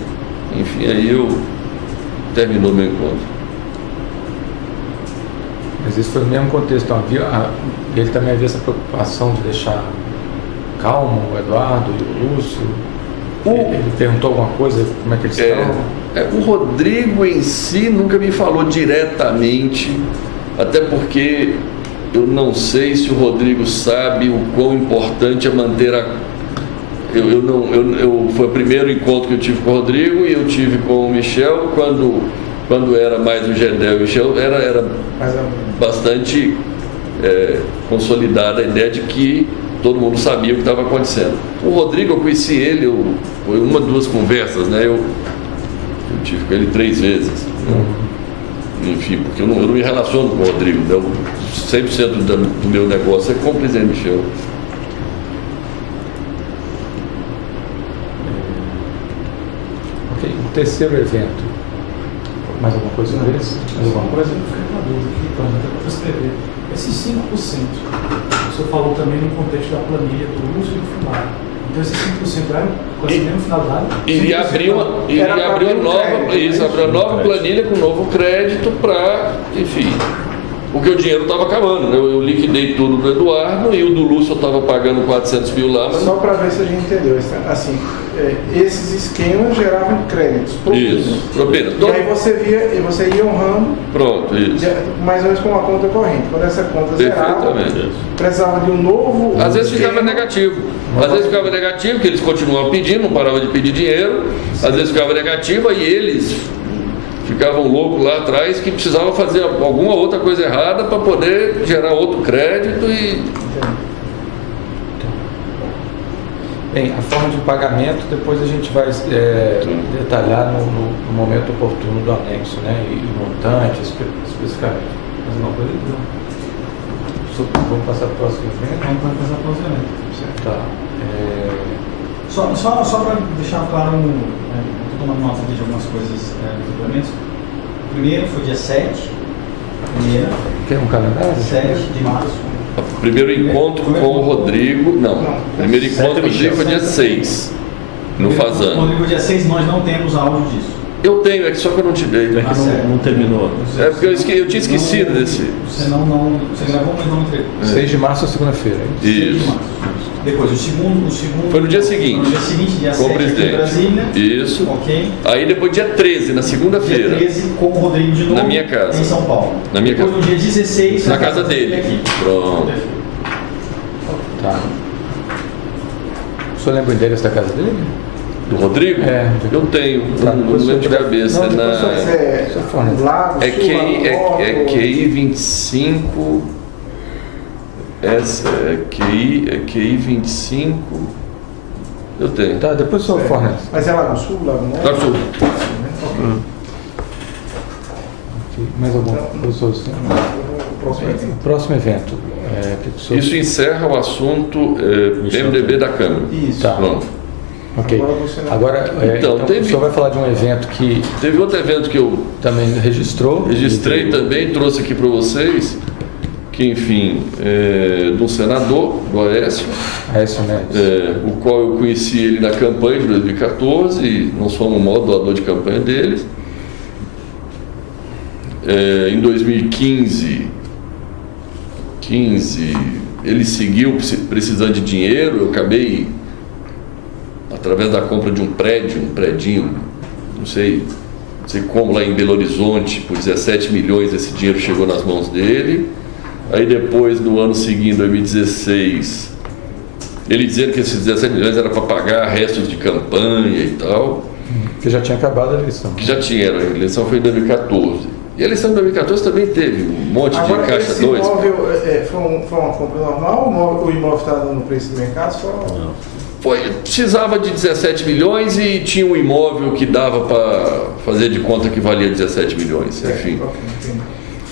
Enfim, aí terminou meu encontro. Mas isso foi no mesmo contexto, então, ele também havia essa preocupação de deixar calmo o Eduardo e o Lúcio. Ele perguntou alguma coisa, como é que eles estão? O Rodrigo em si nunca me falou diretamente, até porque eu não sei se o Rodrigo sabe o quão importante é manter foi o primeiro encontro que eu tive com o Rodrigo e eu tive com o Michel quando era mais o Gedel e o Michel, era bastante consolidada a ideia de que todo mundo sabia o que estava acontecendo. O Rodrigo, eu conheci ele, foi uma, duas conversas, né? Eu tive com ele 3 vezes. Né? Enfim, porque eu não me relaciono com o Rodrigo, né? 100% do meu negócio é com o presidente Michel. Ok, o terceiro evento. Mais alguma coisa sobre isso? Mais alguma coisa? Eu fiquei com a dúvida aqui, então, até para escrever. Esses 5%, o senhor falou também no contexto da planilha do uso do fundário. Então esses 5% eram com essa mesma finalidade? Iria abrir uma nova planilha com novo crédito para, enfim, porque o dinheiro estava acabando, né? Eu liquidei tudo do Eduardo e o do Lúcio eu estava pagando 400 mil lá, mas... Só para ver se a gente entendeu, assim, esses esquemas geravam créditos, propinas. Isso, propina. E aí você ia honrando, Pronto, isso. mais ou menos com uma conta corrente. Quando essa conta zerava, Perfeitamente. precisava de um novo... Às vezes esquema. ficava negativo. Às vezes ficava negativo, que eles continuavam pedindo, não paravam de pedir dinheiro. Às vezes ficava negativo e eles ficavam loucos lá atrás que precisavam fazer alguma outra coisa errada para poder gerar outro crédito e... Bem, a forma de pagamento depois a gente vai detalhar no momento oportuno do anexo, né? E montante, especificamente. Mas não, coisa não. Vamos passar para o próximo evento? Vamos passar para o próximo evento. Tá. Só para deixar claro, estou tomando nota aqui de algumas coisas dos suplementos. O primeiro foi dia 7, Quer um calendário? 7 de março. O primeiro encontro com o Rodrigo... Não, o primeiro encontro com o Rodrigo foi dia 6, no Fazano. Rodrigo, dia 6 nós não temos áudio disso. Eu tenho, é que só que eu não te dei. É que não terminou. É porque eu tinha esquecido desse... Você gravou, mas não entregou. 6 de março ou segunda-feira, é isso? 6 de Isso. março. Depois, o segundo... Foi no dia seguinte. No dia seguinte, dia Com o 7 aqui em presidente. Brasília. Isso. Ok. Aí depois dia 13, na Dia segunda-feira. 13 com o Rodrigo de novo. Na minha casa. Em São Paulo. Na minha Depois, casa. no dia 16... Na casa dele. Aqui. Pronto. Tá. O senhor lembra o endereço da casa dele? Do Rodrigo? É. Eu tenho, Tá, não lembro de cabeça. Não, É depois na... só fornece. Lago, É Sul, QI, Norte, QI 25. Essa é QI 25. Eu tenho. Tá, depois o senhor fornece. Mas é Lago Sul, Lago Norte? Lago Sul. Ok. Mais alguma coisa? O próximo evento. O próximo evento. Que o senhor... Isso encerra o assunto MDB da Câmara. Isso. Tá. Pronto. Ok. Agora você Agora, Então, teve- o senhor vai falar de um evento que Teve outro evento que eu também registrou. registrei também, trouxe aqui para vocês, que enfim, de um senador, do Aécio, Aécio Neves. o qual eu conheci ele na campanha de 2014 e nós fomos o maior doador de campanha deles. Em 2015, ele seguiu precisando de dinheiro, eu acabei, através da compra de um predinho, não sei como, lá em Belo Horizonte, por 17 milhões, esse dinheiro chegou nas mãos dele. Aí depois, no ano seguinte, 2016, ele dizendo que esses 17 milhões era para pagar restos de campanha e tal, Que já tinha acabado a eleição. que já tinha, a eleição foi em 2014. E a eleição de 2014 também teve um monte Agora, de caixa esse 2. imóvel foi uma compra normal ou o imóvel está no preço de mercado? Precisava de 17 milhões e tinha um imóvel que dava para fazer de conta que valia 17 milhões, enfim.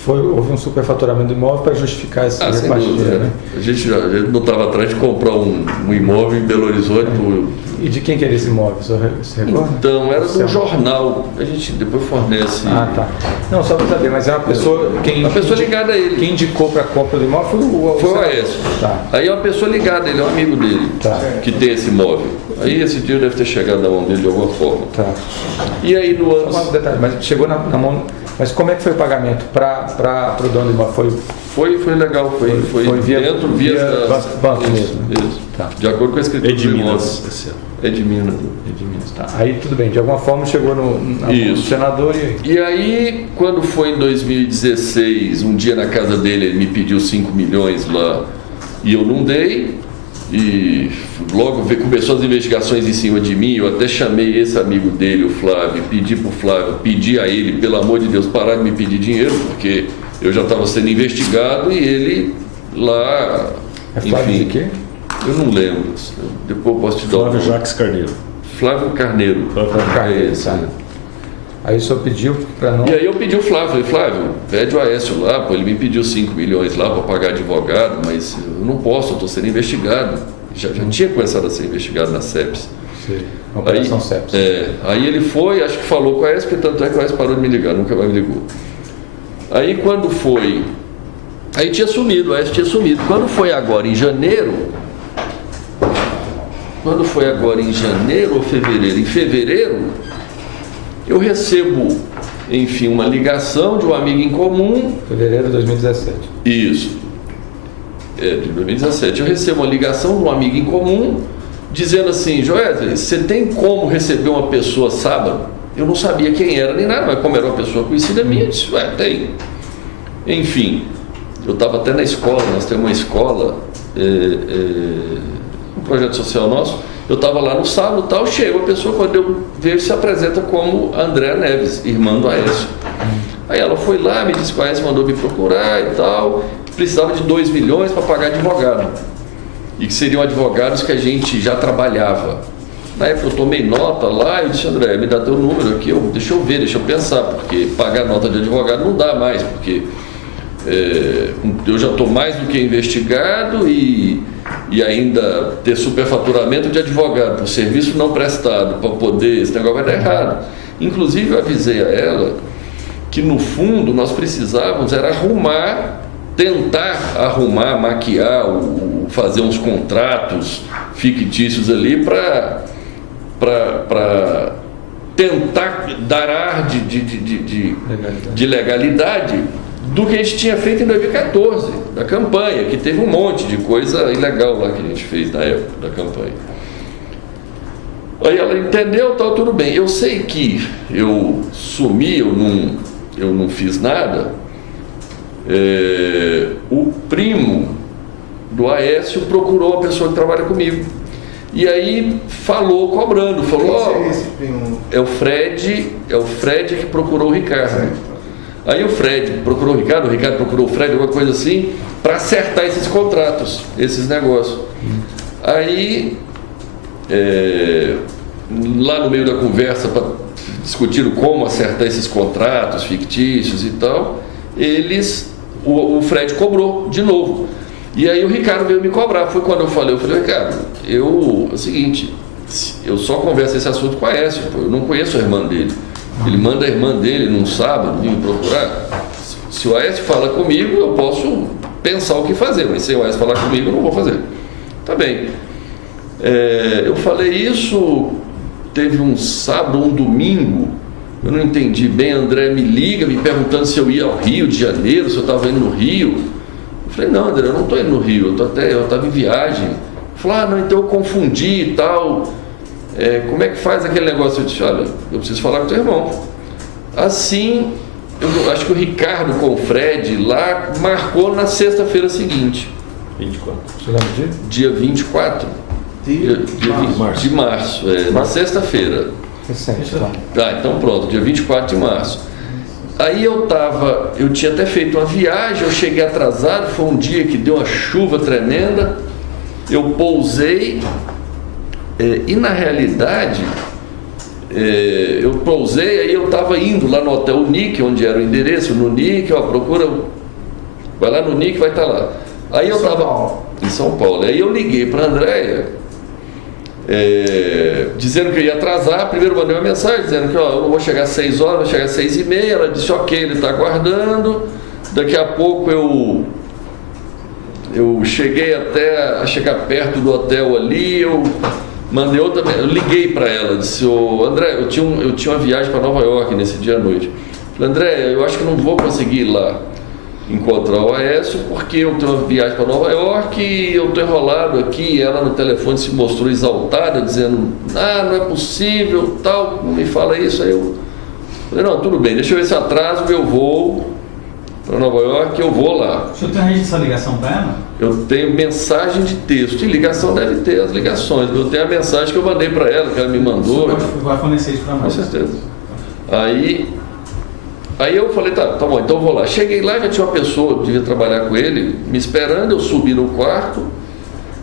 Houve um superfaturamento do imóvel para justificar esse Sem repartilho, dúvida, né? A gente não estava atrás de comprar um imóvel em Belo Horizonte. E de quem que era esse imóvel? O senhor se recorda? Então, era de um Oficial. jornal. A gente depois fornece. Ah, tá. Não, só para saber, mas é uma pessoa... Uma pessoa ligada a ele. Quem indicou para a compra do imóvel Foi o senador. Aécio. Tá. Aí é uma pessoa ligada, ele é um amigo dele, Tá. que tem esse imóvel. Aí esse dinheiro deve ter chegado na mão dele de alguma forma. Tá. E aí no ano. Só um detalhe, mas chegou na mão... Mas como é que foi o pagamento para o dono do imóvel? Foi legal, foi via banco isso, mesmo. Isso. Tá. De acordo com a escritura É de do imóvel. Minas esse ano. É de Minas. De Minas, tá. Aí tudo bem, de alguma forma chegou na mão do Isso. senador e aí? E aí, quando foi em 2016, um dia na casa dele, ele me pediu 5 milhões lá e eu não dei. E logo começou as investigações em cima de mim. Eu até chamei esse amigo dele, o Flávio, pedi a ele, pelo amor de Deus, parar de me pedir dinheiro, porque eu já estava sendo investigado e ele lá. É Flávio de quê? Eu não lembro. Depois eu posso te dar o Flávio nome. Jacques Carneiro. Flávio Carneiro. Carneiro, É esse, tá. né? Aí o senhor pediu para não... E aí eu pedi o Flávio, falei, Flávio, pede o Aécio lá, pô, ele me pediu 5 milhões lá para pagar advogado, mas eu não posso, eu estou sendo investigado. Já tinha começado a ser investigado na CEPS. Sim, uma operação Aí, CEPS. aí ele foi, acho que falou com a Aécio, tanto é que o Aécio parou de me ligar, nunca mais me ligou. Aí quando foi Aí tinha sumido, o Aécio tinha sumido. Quando foi agora em janeiro ou fevereiro, em fevereiro, eu recebo, enfim, uma ligação de um amigo em comum. Fevereiro de 2017. Isso. De 2017. Eu recebo uma ligação de um amigo em comum dizendo assim: Joesley, você tem como receber uma pessoa sábado? Eu não sabia quem era nem nada, mas como era uma pessoa conhecida minha, eu disse: tem. Enfim, eu estava até na escola, nós temos uma escola, um projeto social nosso. Eu estava lá no sábado e tal, chega uma pessoa, quando eu vejo, se apresenta como Andréa Neves, irmã do Aécio. Aí ela foi lá, me disse que o Aécio mandou me procurar e tal, precisava de 2 milhões para pagar advogado. E que seriam advogados que a gente já trabalhava. Na época eu tomei nota lá e disse: André, me dá teu número aqui, deixa eu ver, deixa eu pensar, porque pagar nota de advogado não dá mais, porque eu já estou mais do que investigado e ainda ter superfaturamento de advogado por serviço não prestado, para poder, esse negócio vai dar errado. Inclusive eu avisei a ela que no fundo nós precisávamos era tentar arrumar, maquiar, fazer uns contratos fictícios ali para tentar dar ar de legalidade do que a gente tinha feito em 2014, da campanha, que teve um monte de coisa ilegal lá que a gente fez na época da campanha. Aí ela entendeu, tal, tudo bem. Eu sei que eu sumi, eu não fiz nada. O primo do Aécio procurou a pessoa que trabalha comigo. E aí falou, cobrando, falou: esse primo? É o Fred que procurou o Ricardo. Certo. Aí o Fred procurou o Ricardo procurou o Fred, alguma coisa assim, para acertar esses contratos, esses negócios. Aí, lá no meio da conversa, discutiram como acertar esses contratos fictícios e tal, o Fred cobrou de novo. E aí o Ricardo veio me cobrar. Foi quando eu falei: Ricardo, é o seguinte, eu só converso esse assunto com a Aécio, eu não conheço a irmã dele. Ele manda a irmã dele num sábado vir me procurar. Se o Aécio fala comigo, eu posso pensar o que fazer, mas se o Aécio falar comigo, eu não vou fazer. Tá bem. Eu falei isso, teve um sábado, um domingo, eu não entendi bem. André me liga, me perguntando se eu ia ao Rio de Janeiro, se eu estava indo no Rio. Eu falei: não, André, eu não estou indo no Rio, eu estava em viagem. Ele falou: não, então eu confundi e tal. Como é que faz aquele negócio? Eu disse: olha, eu preciso falar com o teu irmão. Assim, eu acho que o Ricardo com o Fred lá marcou na sexta-feira seguinte. 24. Você lembra disso? Dia 24 de março. Na sexta-feira. Recente, tá? Ah, então pronto, dia 24 de março. Aí eu tinha até feito uma viagem, eu cheguei atrasado, foi um dia que deu uma chuva tremenda, eu pousei, e na realidade, eu pousei, aí eu estava indo lá no Hotel Nick, onde era o endereço, no Nick, procura, vai lá no Nick, vai estar lá. Aí eu estava em São Paulo, aí eu liguei para a Andréia, dizendo que eu ia atrasar. Primeiro mandei uma mensagem dizendo que eu não vou chegar às 6 horas, vou chegar às 6h30. Ela disse: ok, ele está aguardando. Daqui a pouco eu cheguei até a chegar perto do hotel ali, eu mandei outra, eu liguei para ela, disse: André, eu tinha uma viagem para Nova York nesse dia à noite. Falei: André, eu acho que não vou conseguir ir lá encontrar o Aécio, porque eu tenho uma viagem para Nova York e eu estou enrolado aqui. E ela no telefone se mostrou exaltada, dizendo: não é possível, tal, não me fala isso. Aí eu falei: não, tudo bem, deixa eu ver se atraso meu voo para Nova York, eu vou lá. O senhor tem registro essa ligação para ela? Eu tenho mensagem de texto, e ligação deve ter as ligações, eu tenho a mensagem que eu mandei para ela, que ela me mandou. O senhor vai fornecer isso para nós? Com certeza. Aí eu falei: tá bom, então eu vou lá. Cheguei lá, já tinha uma pessoa que devia trabalhar com ele me esperando. Eu subi no quarto,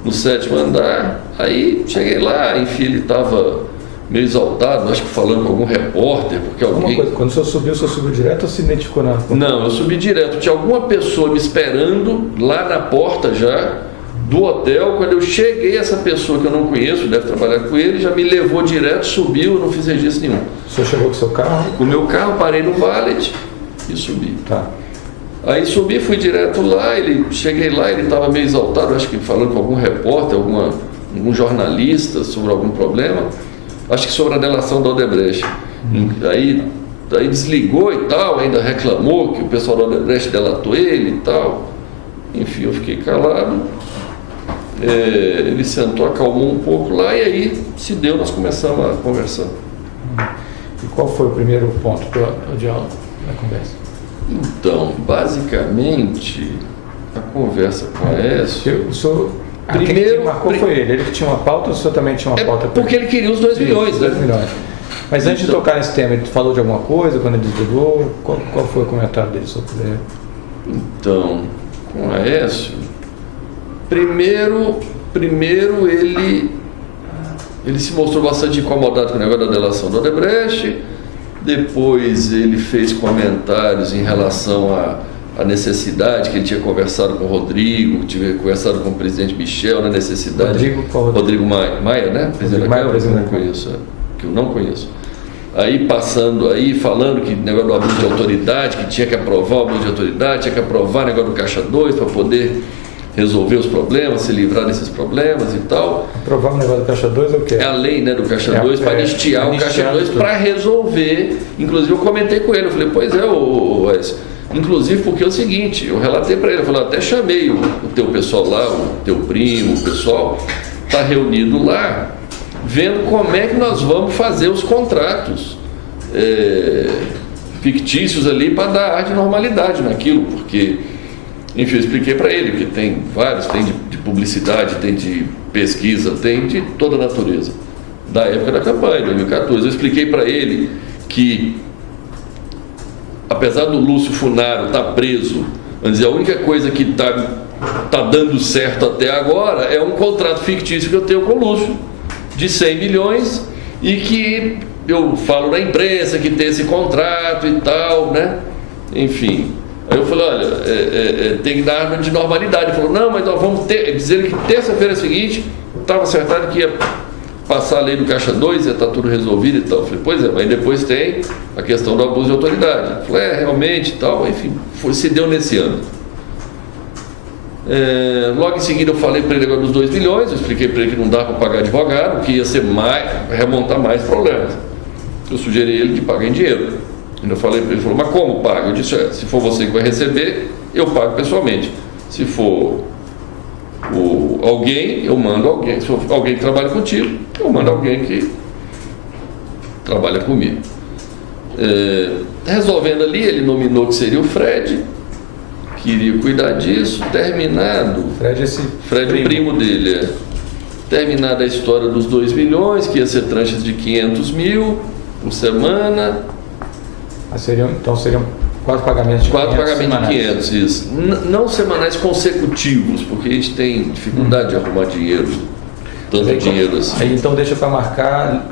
no 7º andar. Aí cheguei lá, enfim, ele estava meio exaltado, acho que falando com algum repórter, porque alguém... Uma coisa, quando o senhor subiu direto ou se identificou na... Não, eu subi direto. Tinha alguma pessoa me esperando lá na porta já do hotel. Quando eu cheguei, essa pessoa que eu não conheço, deve trabalhar com ele, já me levou direto, subiu, eu não fiz registro nenhum. O senhor chegou com o seu carro? Com o meu carro, parei no valet e subi. Tá. Aí subi, fui direto lá, cheguei lá, ele estava meio exaltado, acho que falando com algum repórter, algum jornalista sobre algum problema, acho que sobre a delação da Odebrecht. Aí desligou e tal, ainda reclamou que o pessoal da Odebrecht delatou ele e tal. Enfim, eu fiquei calado. Ele sentou, acalmou um pouco lá e aí se deu, nós começamos a conversar. E qual foi o primeiro ponto do diálogo da conversa? Então, basicamente, a conversa com a Aécio... O senhor, primeiro, quem marcou foi ele que tinha uma pauta ou o senhor também tinha uma pauta? Porque ele queria os 2 milhões, Isso, 2 né? milhões. Mas antes de tocar nesse tema, ele falou de alguma coisa quando ele desligou? Qual foi o comentário dele sobre ele? Então, com a Aécio, primeiro ele se mostrou bastante incomodado com o negócio da delação do Odebrecht. Depois ele fez comentários em relação à necessidade, que ele tinha conversado com o Rodrigo, tinha conversado com o presidente Michel na necessidade. Rodrigo Maia, né? Presidente da Câmara, que eu não conheço, que eu não conheço. Aí falando que negócio do abuso de autoridade, que tinha que aprovar o abuso de autoridade, tinha que aprovar o negócio do Caixa 2 para poder resolver os problemas, se livrar desses problemas e tal. Aprovar o negócio do Caixa 2 é o quê? É a lei, né, do Caixa 2 para anistiar o Caixa 2 para resolver. Inclusive eu comentei com ele, eu falei, pois é, Wes. Inclusive porque é o seguinte, eu relatei para ele, eu falei, até chamei o teu pessoal lá, o teu primo, o pessoal, está reunido lá, vendo como é que nós vamos fazer os contratos fictícios ali para dar ar de normalidade naquilo, porque... Enfim, eu expliquei para ele que tem vários, tem de publicidade, tem de pesquisa, tem de toda a natureza. Da época da campanha, 2014, eu expliquei para ele que, apesar do Lúcio Funaro estar preso, vamos dizer, a única coisa que está dando certo até agora é um contrato fictício que eu tenho com o Lúcio, de 100 milhões, e que eu falo na imprensa que tem esse contrato e tal, né? Enfim... Aí eu falei, olha, tem que dar de normalidade. Ele falou, não, mas nós vamos dizer que terça-feira seguinte estava acertado que ia passar a lei do Caixa 2, ia estar tudo resolvido e tal. Eu falei, pois é, mas depois tem a questão do abuso de autoridade. Ele falou, realmente e tal, enfim, se deu nesse ano. Logo em seguida eu falei para ele agora dos 2 milhões, eu expliquei para ele que não dá para pagar advogado, que ia ser remontar mais problemas. Eu sugeri ele de pagar em dinheiro. Eu falei para ele, falou, mas como paga? Eu disse, se for você que vai receber, eu pago pessoalmente. Se for alguém, eu mando alguém. Se for alguém que trabalha contigo, eu mando alguém que trabalha comigo. Resolvendo ali, ele nominou que seria o Fred, queria cuidar disso, terminado. Fred, o primo dele, terminada a história dos 2 milhões, que ia ser tranches de 500 mil por semana. Seriam 4 pagamentos de 4 500 pagamentos de 500, isso. Não semanais consecutivos, porque a gente tem dificuldade de arrumar dinheiro, tanto dinheiro assim. Aí então deixa para marcar,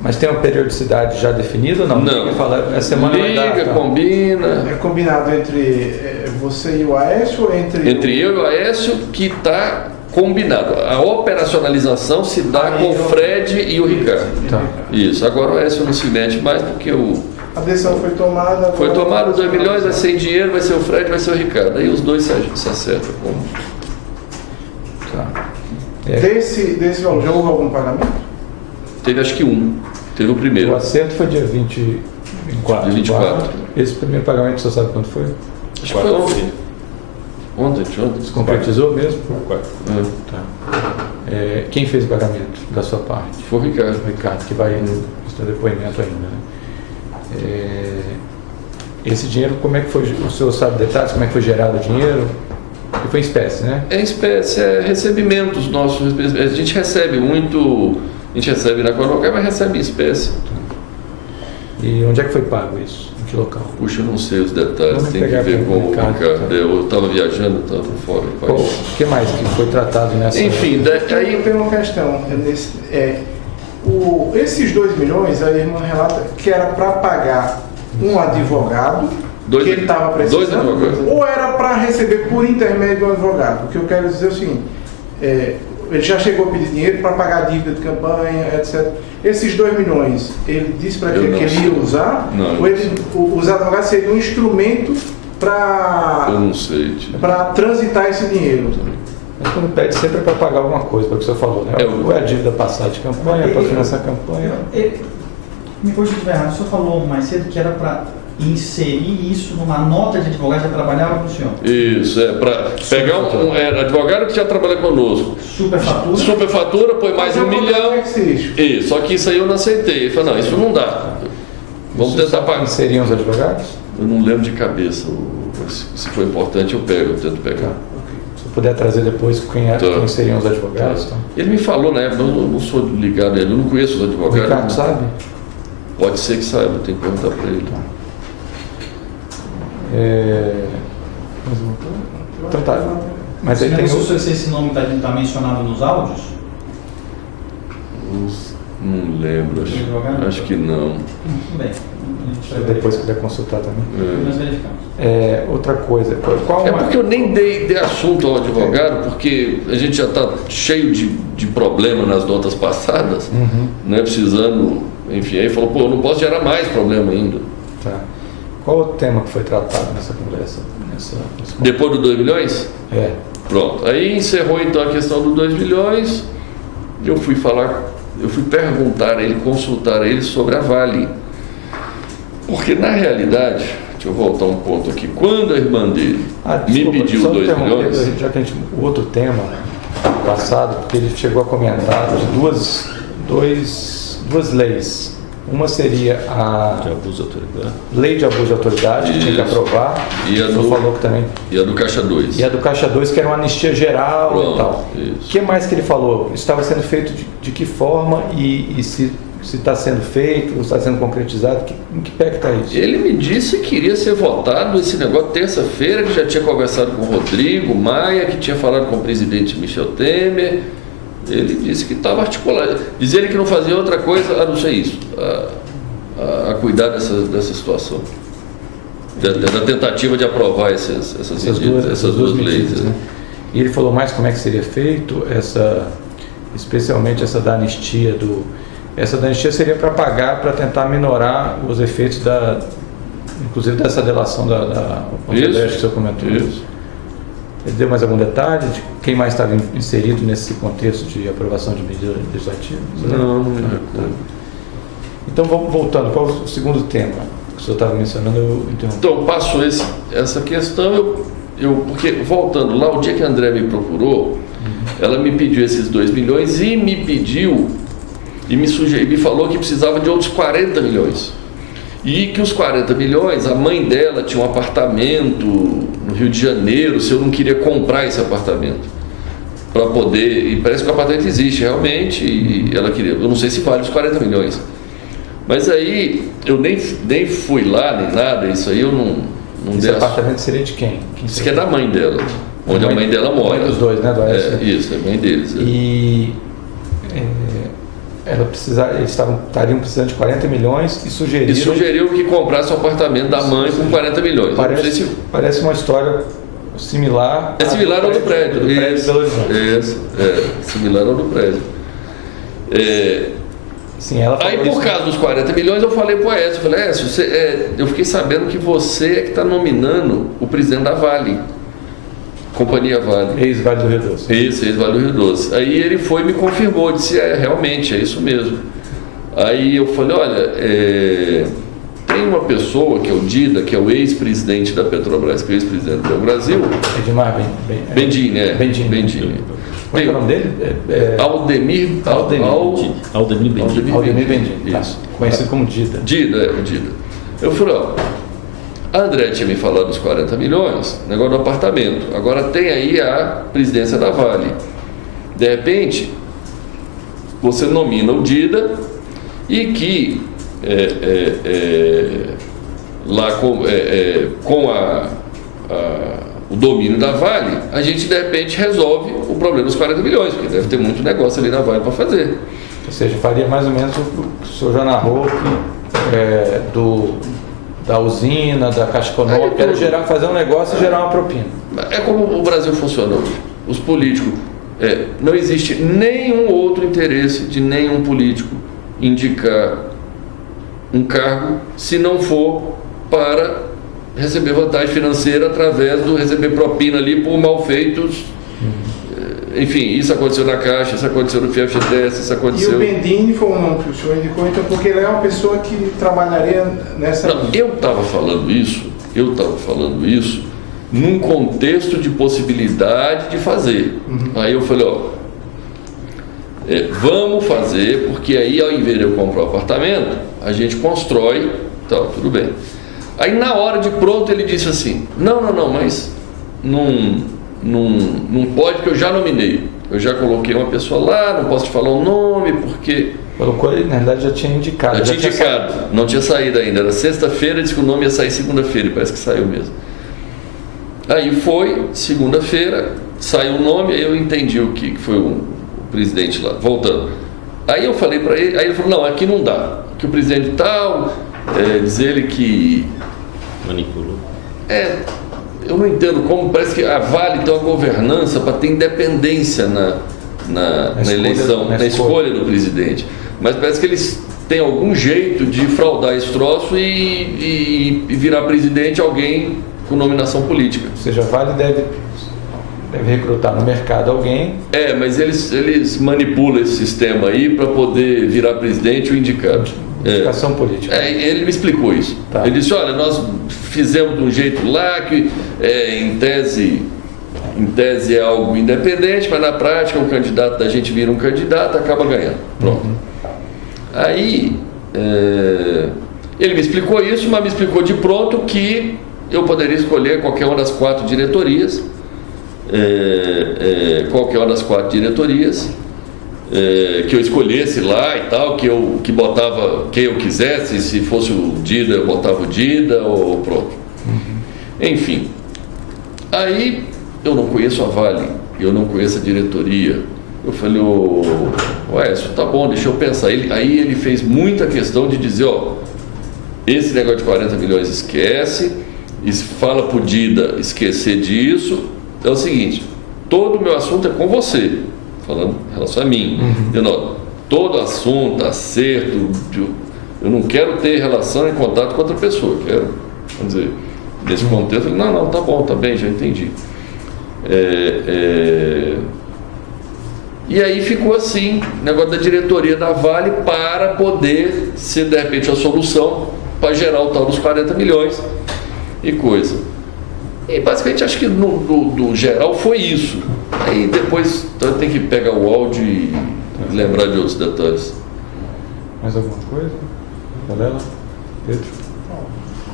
mas tem uma periodicidade já definida ou não? Não. A semana liga, combina. É combinado entre você e o Aécio ou entre eu e o Aécio, que está combinado. A operacionalização se dá com o Fred e o Ricardo. Tá. Isso. Agora o Aécio não se mete mais porque a decisão foi tomada. Foi tomado 2 milhões, vai ser em dinheiro, vai ser o Fred, vai ser o Ricardo. Aí os dois se acertam. Tá. Desse valor, já houve algum pagamento? Teve acho que um. Teve o primeiro. O acerto foi dia 24. Dia 24. Esse primeiro pagamento, você sabe quanto foi? Acho que foi ontem. Ontem. Se concretizou mesmo? Tá. Quem fez o pagamento da sua parte? Foi o Ricardo. O Ricardo, que vai no seu depoimento ainda, né? Esse dinheiro, como é que foi? O senhor sabe detalhes? Como é que foi gerado o dinheiro? E foi em espécie, né? É espécie, recebimentos nossos. A gente recebe muito, a gente recebe na Coronel, mas recebe em espécie. E onde é que foi pago isso? Em que local? Puxa, eu não sei os detalhes, Vamos tem que pegar ver com com o Ricardo, Ricardo. tá? Eu estava viajando, estava fora do país. O que mais que foi tratado nessa? Enfim, Aí eu tenho uma questão. Esses 2 milhões, a irmã relata que era para pagar um advogado que ele estava precisando, ou era para receber por intermédio do advogado. O que eu quero dizer é o seguinte, ele já chegou a pedir dinheiro para pagar a dívida de campanha, etc. Esses 2 milhões, ele disse para ele que ele ia usar, não, ou os advogados seriam um instrumento Eu não sei. Tipo. para transitar esse dinheiro? Mas quando pede sempre é para pagar alguma coisa, pelo que você falou, né? Ou é a dívida passada de campanha, para financiar a campanha. Me corrija se estiver errado, o senhor falou mais cedo que era para inserir isso numa nota de advogado que já trabalhava com o senhor. Isso, para pegar um advogado que já trabalha conosco. Superfatura? Superfatura, põe mais Mas R$1 milhão. Isso. Só que isso aí eu não aceitei. Ele falou, não, isso não dá. Vamos tentar pagar. Seriam os advogados? Eu não lembro de cabeça. Se for importante, eu tento pegar. Se eu puder trazer depois quem seriam os advogados. Então. Ele me falou na época, eu não sou ligado a ele, eu não conheço os O advogados. Ricardo sabe? Pode ser que saiba, tem que perguntar para ele. Então tá. Mas aí Você tem lembra se esse nome está mencionado nos áudios? Não lembro, acho que não. Tudo bem. Se depois quiser consultar também. Nós verificamos. Outra coisa. Qual Porque eu nem dei assunto ao advogado, porque a gente já está cheio de problema nas notas passadas, né, precisando, enfim, aí falou, pô, eu não posso gerar mais problema ainda. Tá. Qual o tema que foi tratado nessa conversa? Depois do 2 milhões? Pronto. Aí encerrou então a questão do 2 milhões, eu fui perguntar a ele, consultar a ele sobre a Vale. Porque na realidade, deixa eu voltar um ponto aqui, quando a irmã dele me pediu 2 milhões... Já que o outro tema passado, porque ele chegou a comentar de duas leis. Uma seria a lei de abuso de autoridade, que tinha que aprovar, e a falou que também. E a do Caixa 2. E a do Caixa 2, que era uma anistia geral. Pronto, e tal. O que mais que ele falou? Estava sendo feito de que forma e se está sendo feito, se está sendo concretizado, em que pé que está isso? Ele me disse que iria ser votado esse negócio terça-feira, que já tinha conversado com o Rodrigo Maia, que tinha falado com o presidente Michel Temer. Ele disse que estava articulado. Dizia ele que não fazia outra coisa a não ser isso, a cuidar dessa situação. Da tentativa de aprovar essas duas leis. Né? E ele falou mais como é que seria feito, especialmente essa da anistia. Essa da anistia seria para pagar, para tentar minorar os efeitos inclusive dessa delação da Odebrecht que o senhor comentou. Isso. Ele deu mais algum detalhe de quem mais estava inserido nesse contexto de aprovação de medidas legislativas? Não me recordo. Então, voltando, qual o segundo tema que o senhor estava mencionando? Eu interrompi. Então, passo essa questão, porque voltando lá, o dia que a André me procurou, ela me pediu esses 2 milhões e me pediu, e me falou que precisava de outros 40 milhões. E que os 40 milhões, a mãe dela tinha um apartamento no Rio de Janeiro, se eu não queria comprar esse apartamento para poder, e parece que o apartamento existe realmente, e ela queria, eu não sei se vale os 40 milhões. Mas aí, eu nem fui lá, nem nada, isso aí eu não Esse apartamento seria de quem? Isso que é da mãe dela, onde a mãe dela mora. Mãe dos dois, né? Isso, é a mãe deles. E eles estariam precisando de 40 milhões e sugeriu que comprasse o apartamento da mãe com 40 milhões. Parece uma história similar. É similar ao do prédio. Do prédio de Belo Horizonte. Similar ao do prédio. Sim, ela aí, por causa dos 40 milhões, eu falei para o Aécio, eu fiquei sabendo que você é que está nominando o presidente da Vale. Companhia Vale. Ex-Vale do Rio Doce. Isso, ex-Vale do Rio Doce. Aí ele foi e me confirmou, disse, realmente, é isso mesmo. Aí eu falei, olha, tem uma pessoa que é o Dida, que é o ex-presidente da Petrobras, que é o ex-presidente do Brasil. Edmar Bendini, Bendini. Qual é o nome dele? Aldemir Bendini. Aldemir Bendini, isso. Conhecido como Dida. Dida. Eu falei, a André tinha me falado dos 40 milhões, negócio do apartamento. Agora tem aí a presidência da Vale. De repente, você nomina o Dida e que lá com o domínio da Vale, a gente de repente resolve o problema dos 40 milhões, porque deve ter muito negócio ali na Vale para fazer. Ou seja, faria mais ou menos o que o senhor já narrou da usina, da Caixa Econômica, era fazer um negócio e gerar uma propina. É como o Brasil funciona hoje. Os políticos, não existe nenhum outro interesse de nenhum político indicar um cargo se não for para receber vantagem financeira através do receber propina ali por malfeitos. Enfim, isso aconteceu na Caixa, isso aconteceu no FGTS, isso E aconteceu... o Bendini foi um nome que o senhor indicou, então, porque ele é uma pessoa que trabalharia nessa Não, linha. eu estava falando isso num contexto de possibilidade de fazer. Aí eu falei, vamos fazer, porque aí ao invés de eu comprar o apartamento, a gente constrói, tal, tudo bem. Aí na hora de pronto ele disse assim, não, mas não pode, porque eu já nominei. Eu já coloquei uma pessoa lá, não posso te falar o nome, porque... Colocou ele, na verdade já tinha indicado. Já tinha indicado, não tinha saído ainda. Era sexta-feira, disse que o nome ia sair segunda-feira, e parece que saiu mesmo. Aí foi, segunda-feira, saiu o nome, aí eu entendi o que foi o presidente lá, voltando. Aí eu falei para ele, aí ele falou, não, aqui não dá. Que o presidente tal, diz ele que... Manipulou. Eu não entendo como, parece que a Vale tem uma governança para ter independência na eleição, na escolha do presidente. Mas parece que eles têm algum jeito de fraudar esse troço e virar presidente alguém com nominação política. Ou seja, a Vale deve recrutar no mercado alguém. Mas eles manipulam esse sistema aí para poder virar presidente ou indicado. Indicação política. Ele me explicou isso. Tá. Ele disse, olha, nós fizemos de um jeito lá que em tese é algo independente, mas na prática o candidato da gente vira um candidato, acaba ganhando. Pronto. Aí ele me explicou isso, mas me explicou de pronto que eu poderia escolher qualquer uma das 4 diretorias, que eu escolhesse lá e tal, que botava quem eu quisesse, se fosse o Dida, eu botava o Dida, ou pronto. Enfim, aí eu não conheço a Vale, eu não conheço a diretoria. Eu falei, isso tá bom, deixa eu pensar. Aí ele fez muita questão de dizer, esse negócio de 40 milhões esquece, fala pro Dida esquecer disso. É o seguinte, todo o meu assunto é com você, falando em relação a mim. Todo assunto, acerto, eu não quero ter relação em contato com outra pessoa, quero, vamos dizer, nesse contexto, eu falei, não, tá bom, tá bem, já entendi. E aí ficou assim, o negócio da diretoria da Vale para poder ser, de repente, a solução para gerar o tal dos 40 milhões e coisa. E basicamente acho que no geral foi isso. Aí depois então, tem que pegar o áudio e lembrar de outros detalhes. Mais alguma coisa? Valela? Pedro?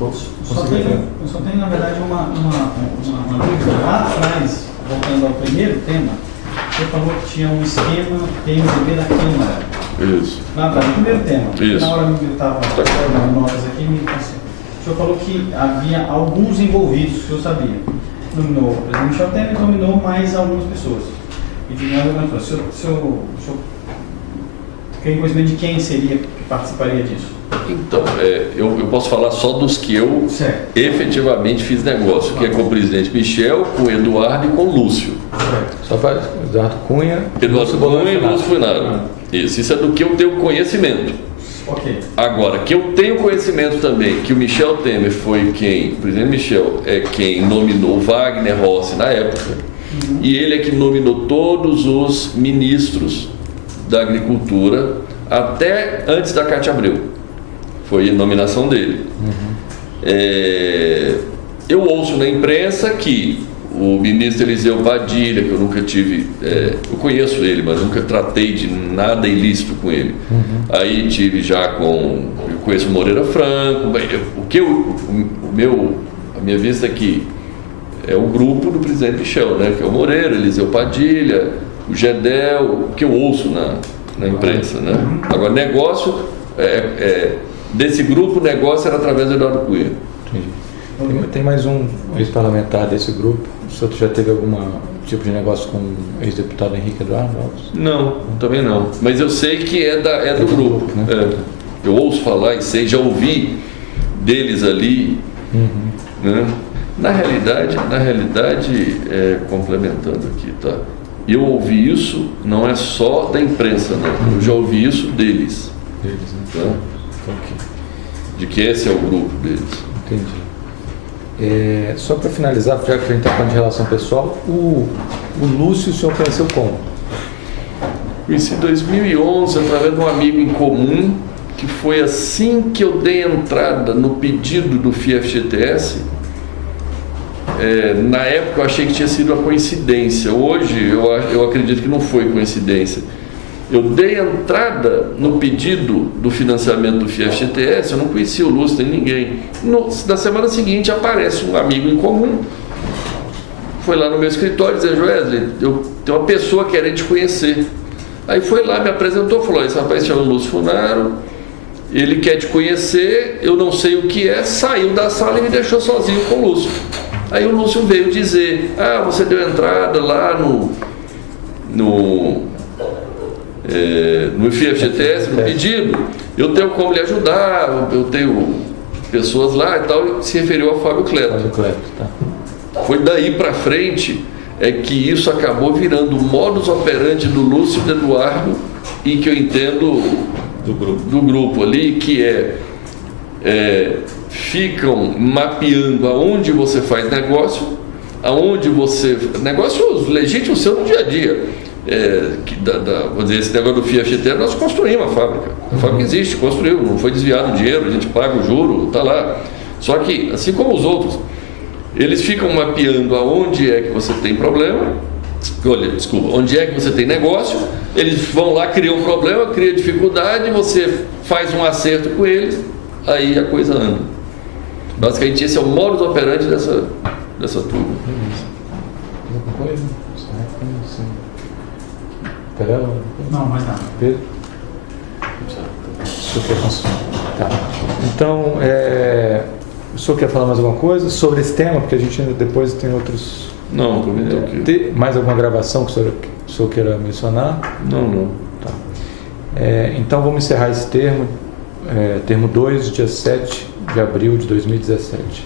Eu só tenho, na verdade, uma dúvida lá atrás, voltando ao primeiro tema. Você falou que tinha um esquema PMDB da Câmara. Isso. Lá atrás, no primeiro tema. Isso. Na hora que eu estava dando notas aqui, me passei. O senhor falou que havia alguns envolvidos, que eu sabia. Nominou o presidente Michel Temer e nominou mais algumas pessoas. E de nada, o senhor tem conhecimento de quem seria que participaria disso? Então, eu posso falar só dos que eu efetivamente fiz negócio, que é com o presidente Michel, com o Eduardo e com o Lúcio. Só para Eduardo Cunha. Eduardo Cunha e Lúcio Funaro. Isso é do que eu tenho conhecimento. Ok. Agora, que eu tenho conhecimento também, que o Michel Temer foi quem, o presidente Michel é quem nominou Wagner Rossi na época, e ele é que nominou todos os ministros da Agricultura até antes da Cátia Abreu. Foi a nominação dele. Eu ouço na imprensa que o ministro Eliseu Padilha, que eu nunca tive, eu conheço ele, mas nunca tratei de nada ilícito com ele. Aí tive já eu conheço o Moreira Franco, a minha vista aqui é o grupo do presidente Michel, né, que é o Moreira, Eliseu Padilha, o Gedel, o que eu ouço na imprensa, né? Agora, negócio, desse grupo, o negócio era através do Eduardo Cunha. Entendi. Tem mais um ex-parlamentar desse grupo? O senhor já teve algum tipo de negócio com o ex-deputado Henrique Eduardo Alves? Não, também não. Mas eu sei que é do grupo. Né? Eu ouço falar e sei, já ouvi deles ali. Né? Na realidade, complementando aqui, tá? Eu ouvi isso, não é só da imprensa, né? Eu já ouvi isso deles. Deles, né? Tá? De que esse é o grupo deles. Entendi. Só para finalizar, já que a gente está falando de relação pessoal, o Lúcio o senhor conheceu como? Conheci em 2011 através de um amigo em comum, que foi assim que eu dei entrada no pedido do FIES-FGTS. Na época eu achei que tinha sido uma coincidência. Hoje eu acredito que não foi coincidência. Eu dei entrada no pedido do financiamento do FIES-FGTS, eu não conhecia o Lúcio nem ninguém. Na semana seguinte aparece um amigo em comum, foi lá no meu escritório e disse: Wesley, eu tenho uma pessoa querendo te conhecer. Aí foi lá, me apresentou, falou: esse rapaz chama Lúcio Funaro, ele quer te conhecer, eu não sei o que é. Saiu da sala e me deixou sozinho com o Lúcio. Aí o Lúcio veio dizer: você deu entrada lá no FIES-FGTS, no pedido, eu tenho como lhe ajudar, eu tenho pessoas lá e tal, e se referiu a Fábio Cleto. Fábio Cleto, tá. Foi daí para frente que isso acabou virando o modus operandi do Lúcio e do Eduardo, e que eu entendo do grupo ali, que ficam mapeando aonde você faz negócio, negócios legítimos seu no dia a dia. Vou dizer, esse negócio do FIES-FGTS, nós construímos a fábrica. A fábrica existe, construiu, não foi desviado o dinheiro, a gente paga o juro, está lá. Só que, assim como os outros, eles ficam mapeando aonde é que você tem problema, onde é que você tem negócio, eles vão lá, criam um problema, criam dificuldade, você faz um acerto com eles, aí a coisa anda. Basicamente esse é o modus operandi dessa turma. Alguma coisa? Não, mais nada. Pedro? O senhor quer construir? Tá. Então, o senhor quer falar mais alguma coisa sobre esse tema? Porque a gente ainda depois tem outros... Não, tem mais alguma gravação que o senhor queira mencionar? Não. Tá. Então vamos encerrar esse termo 2, dia 7 de abril de 2017.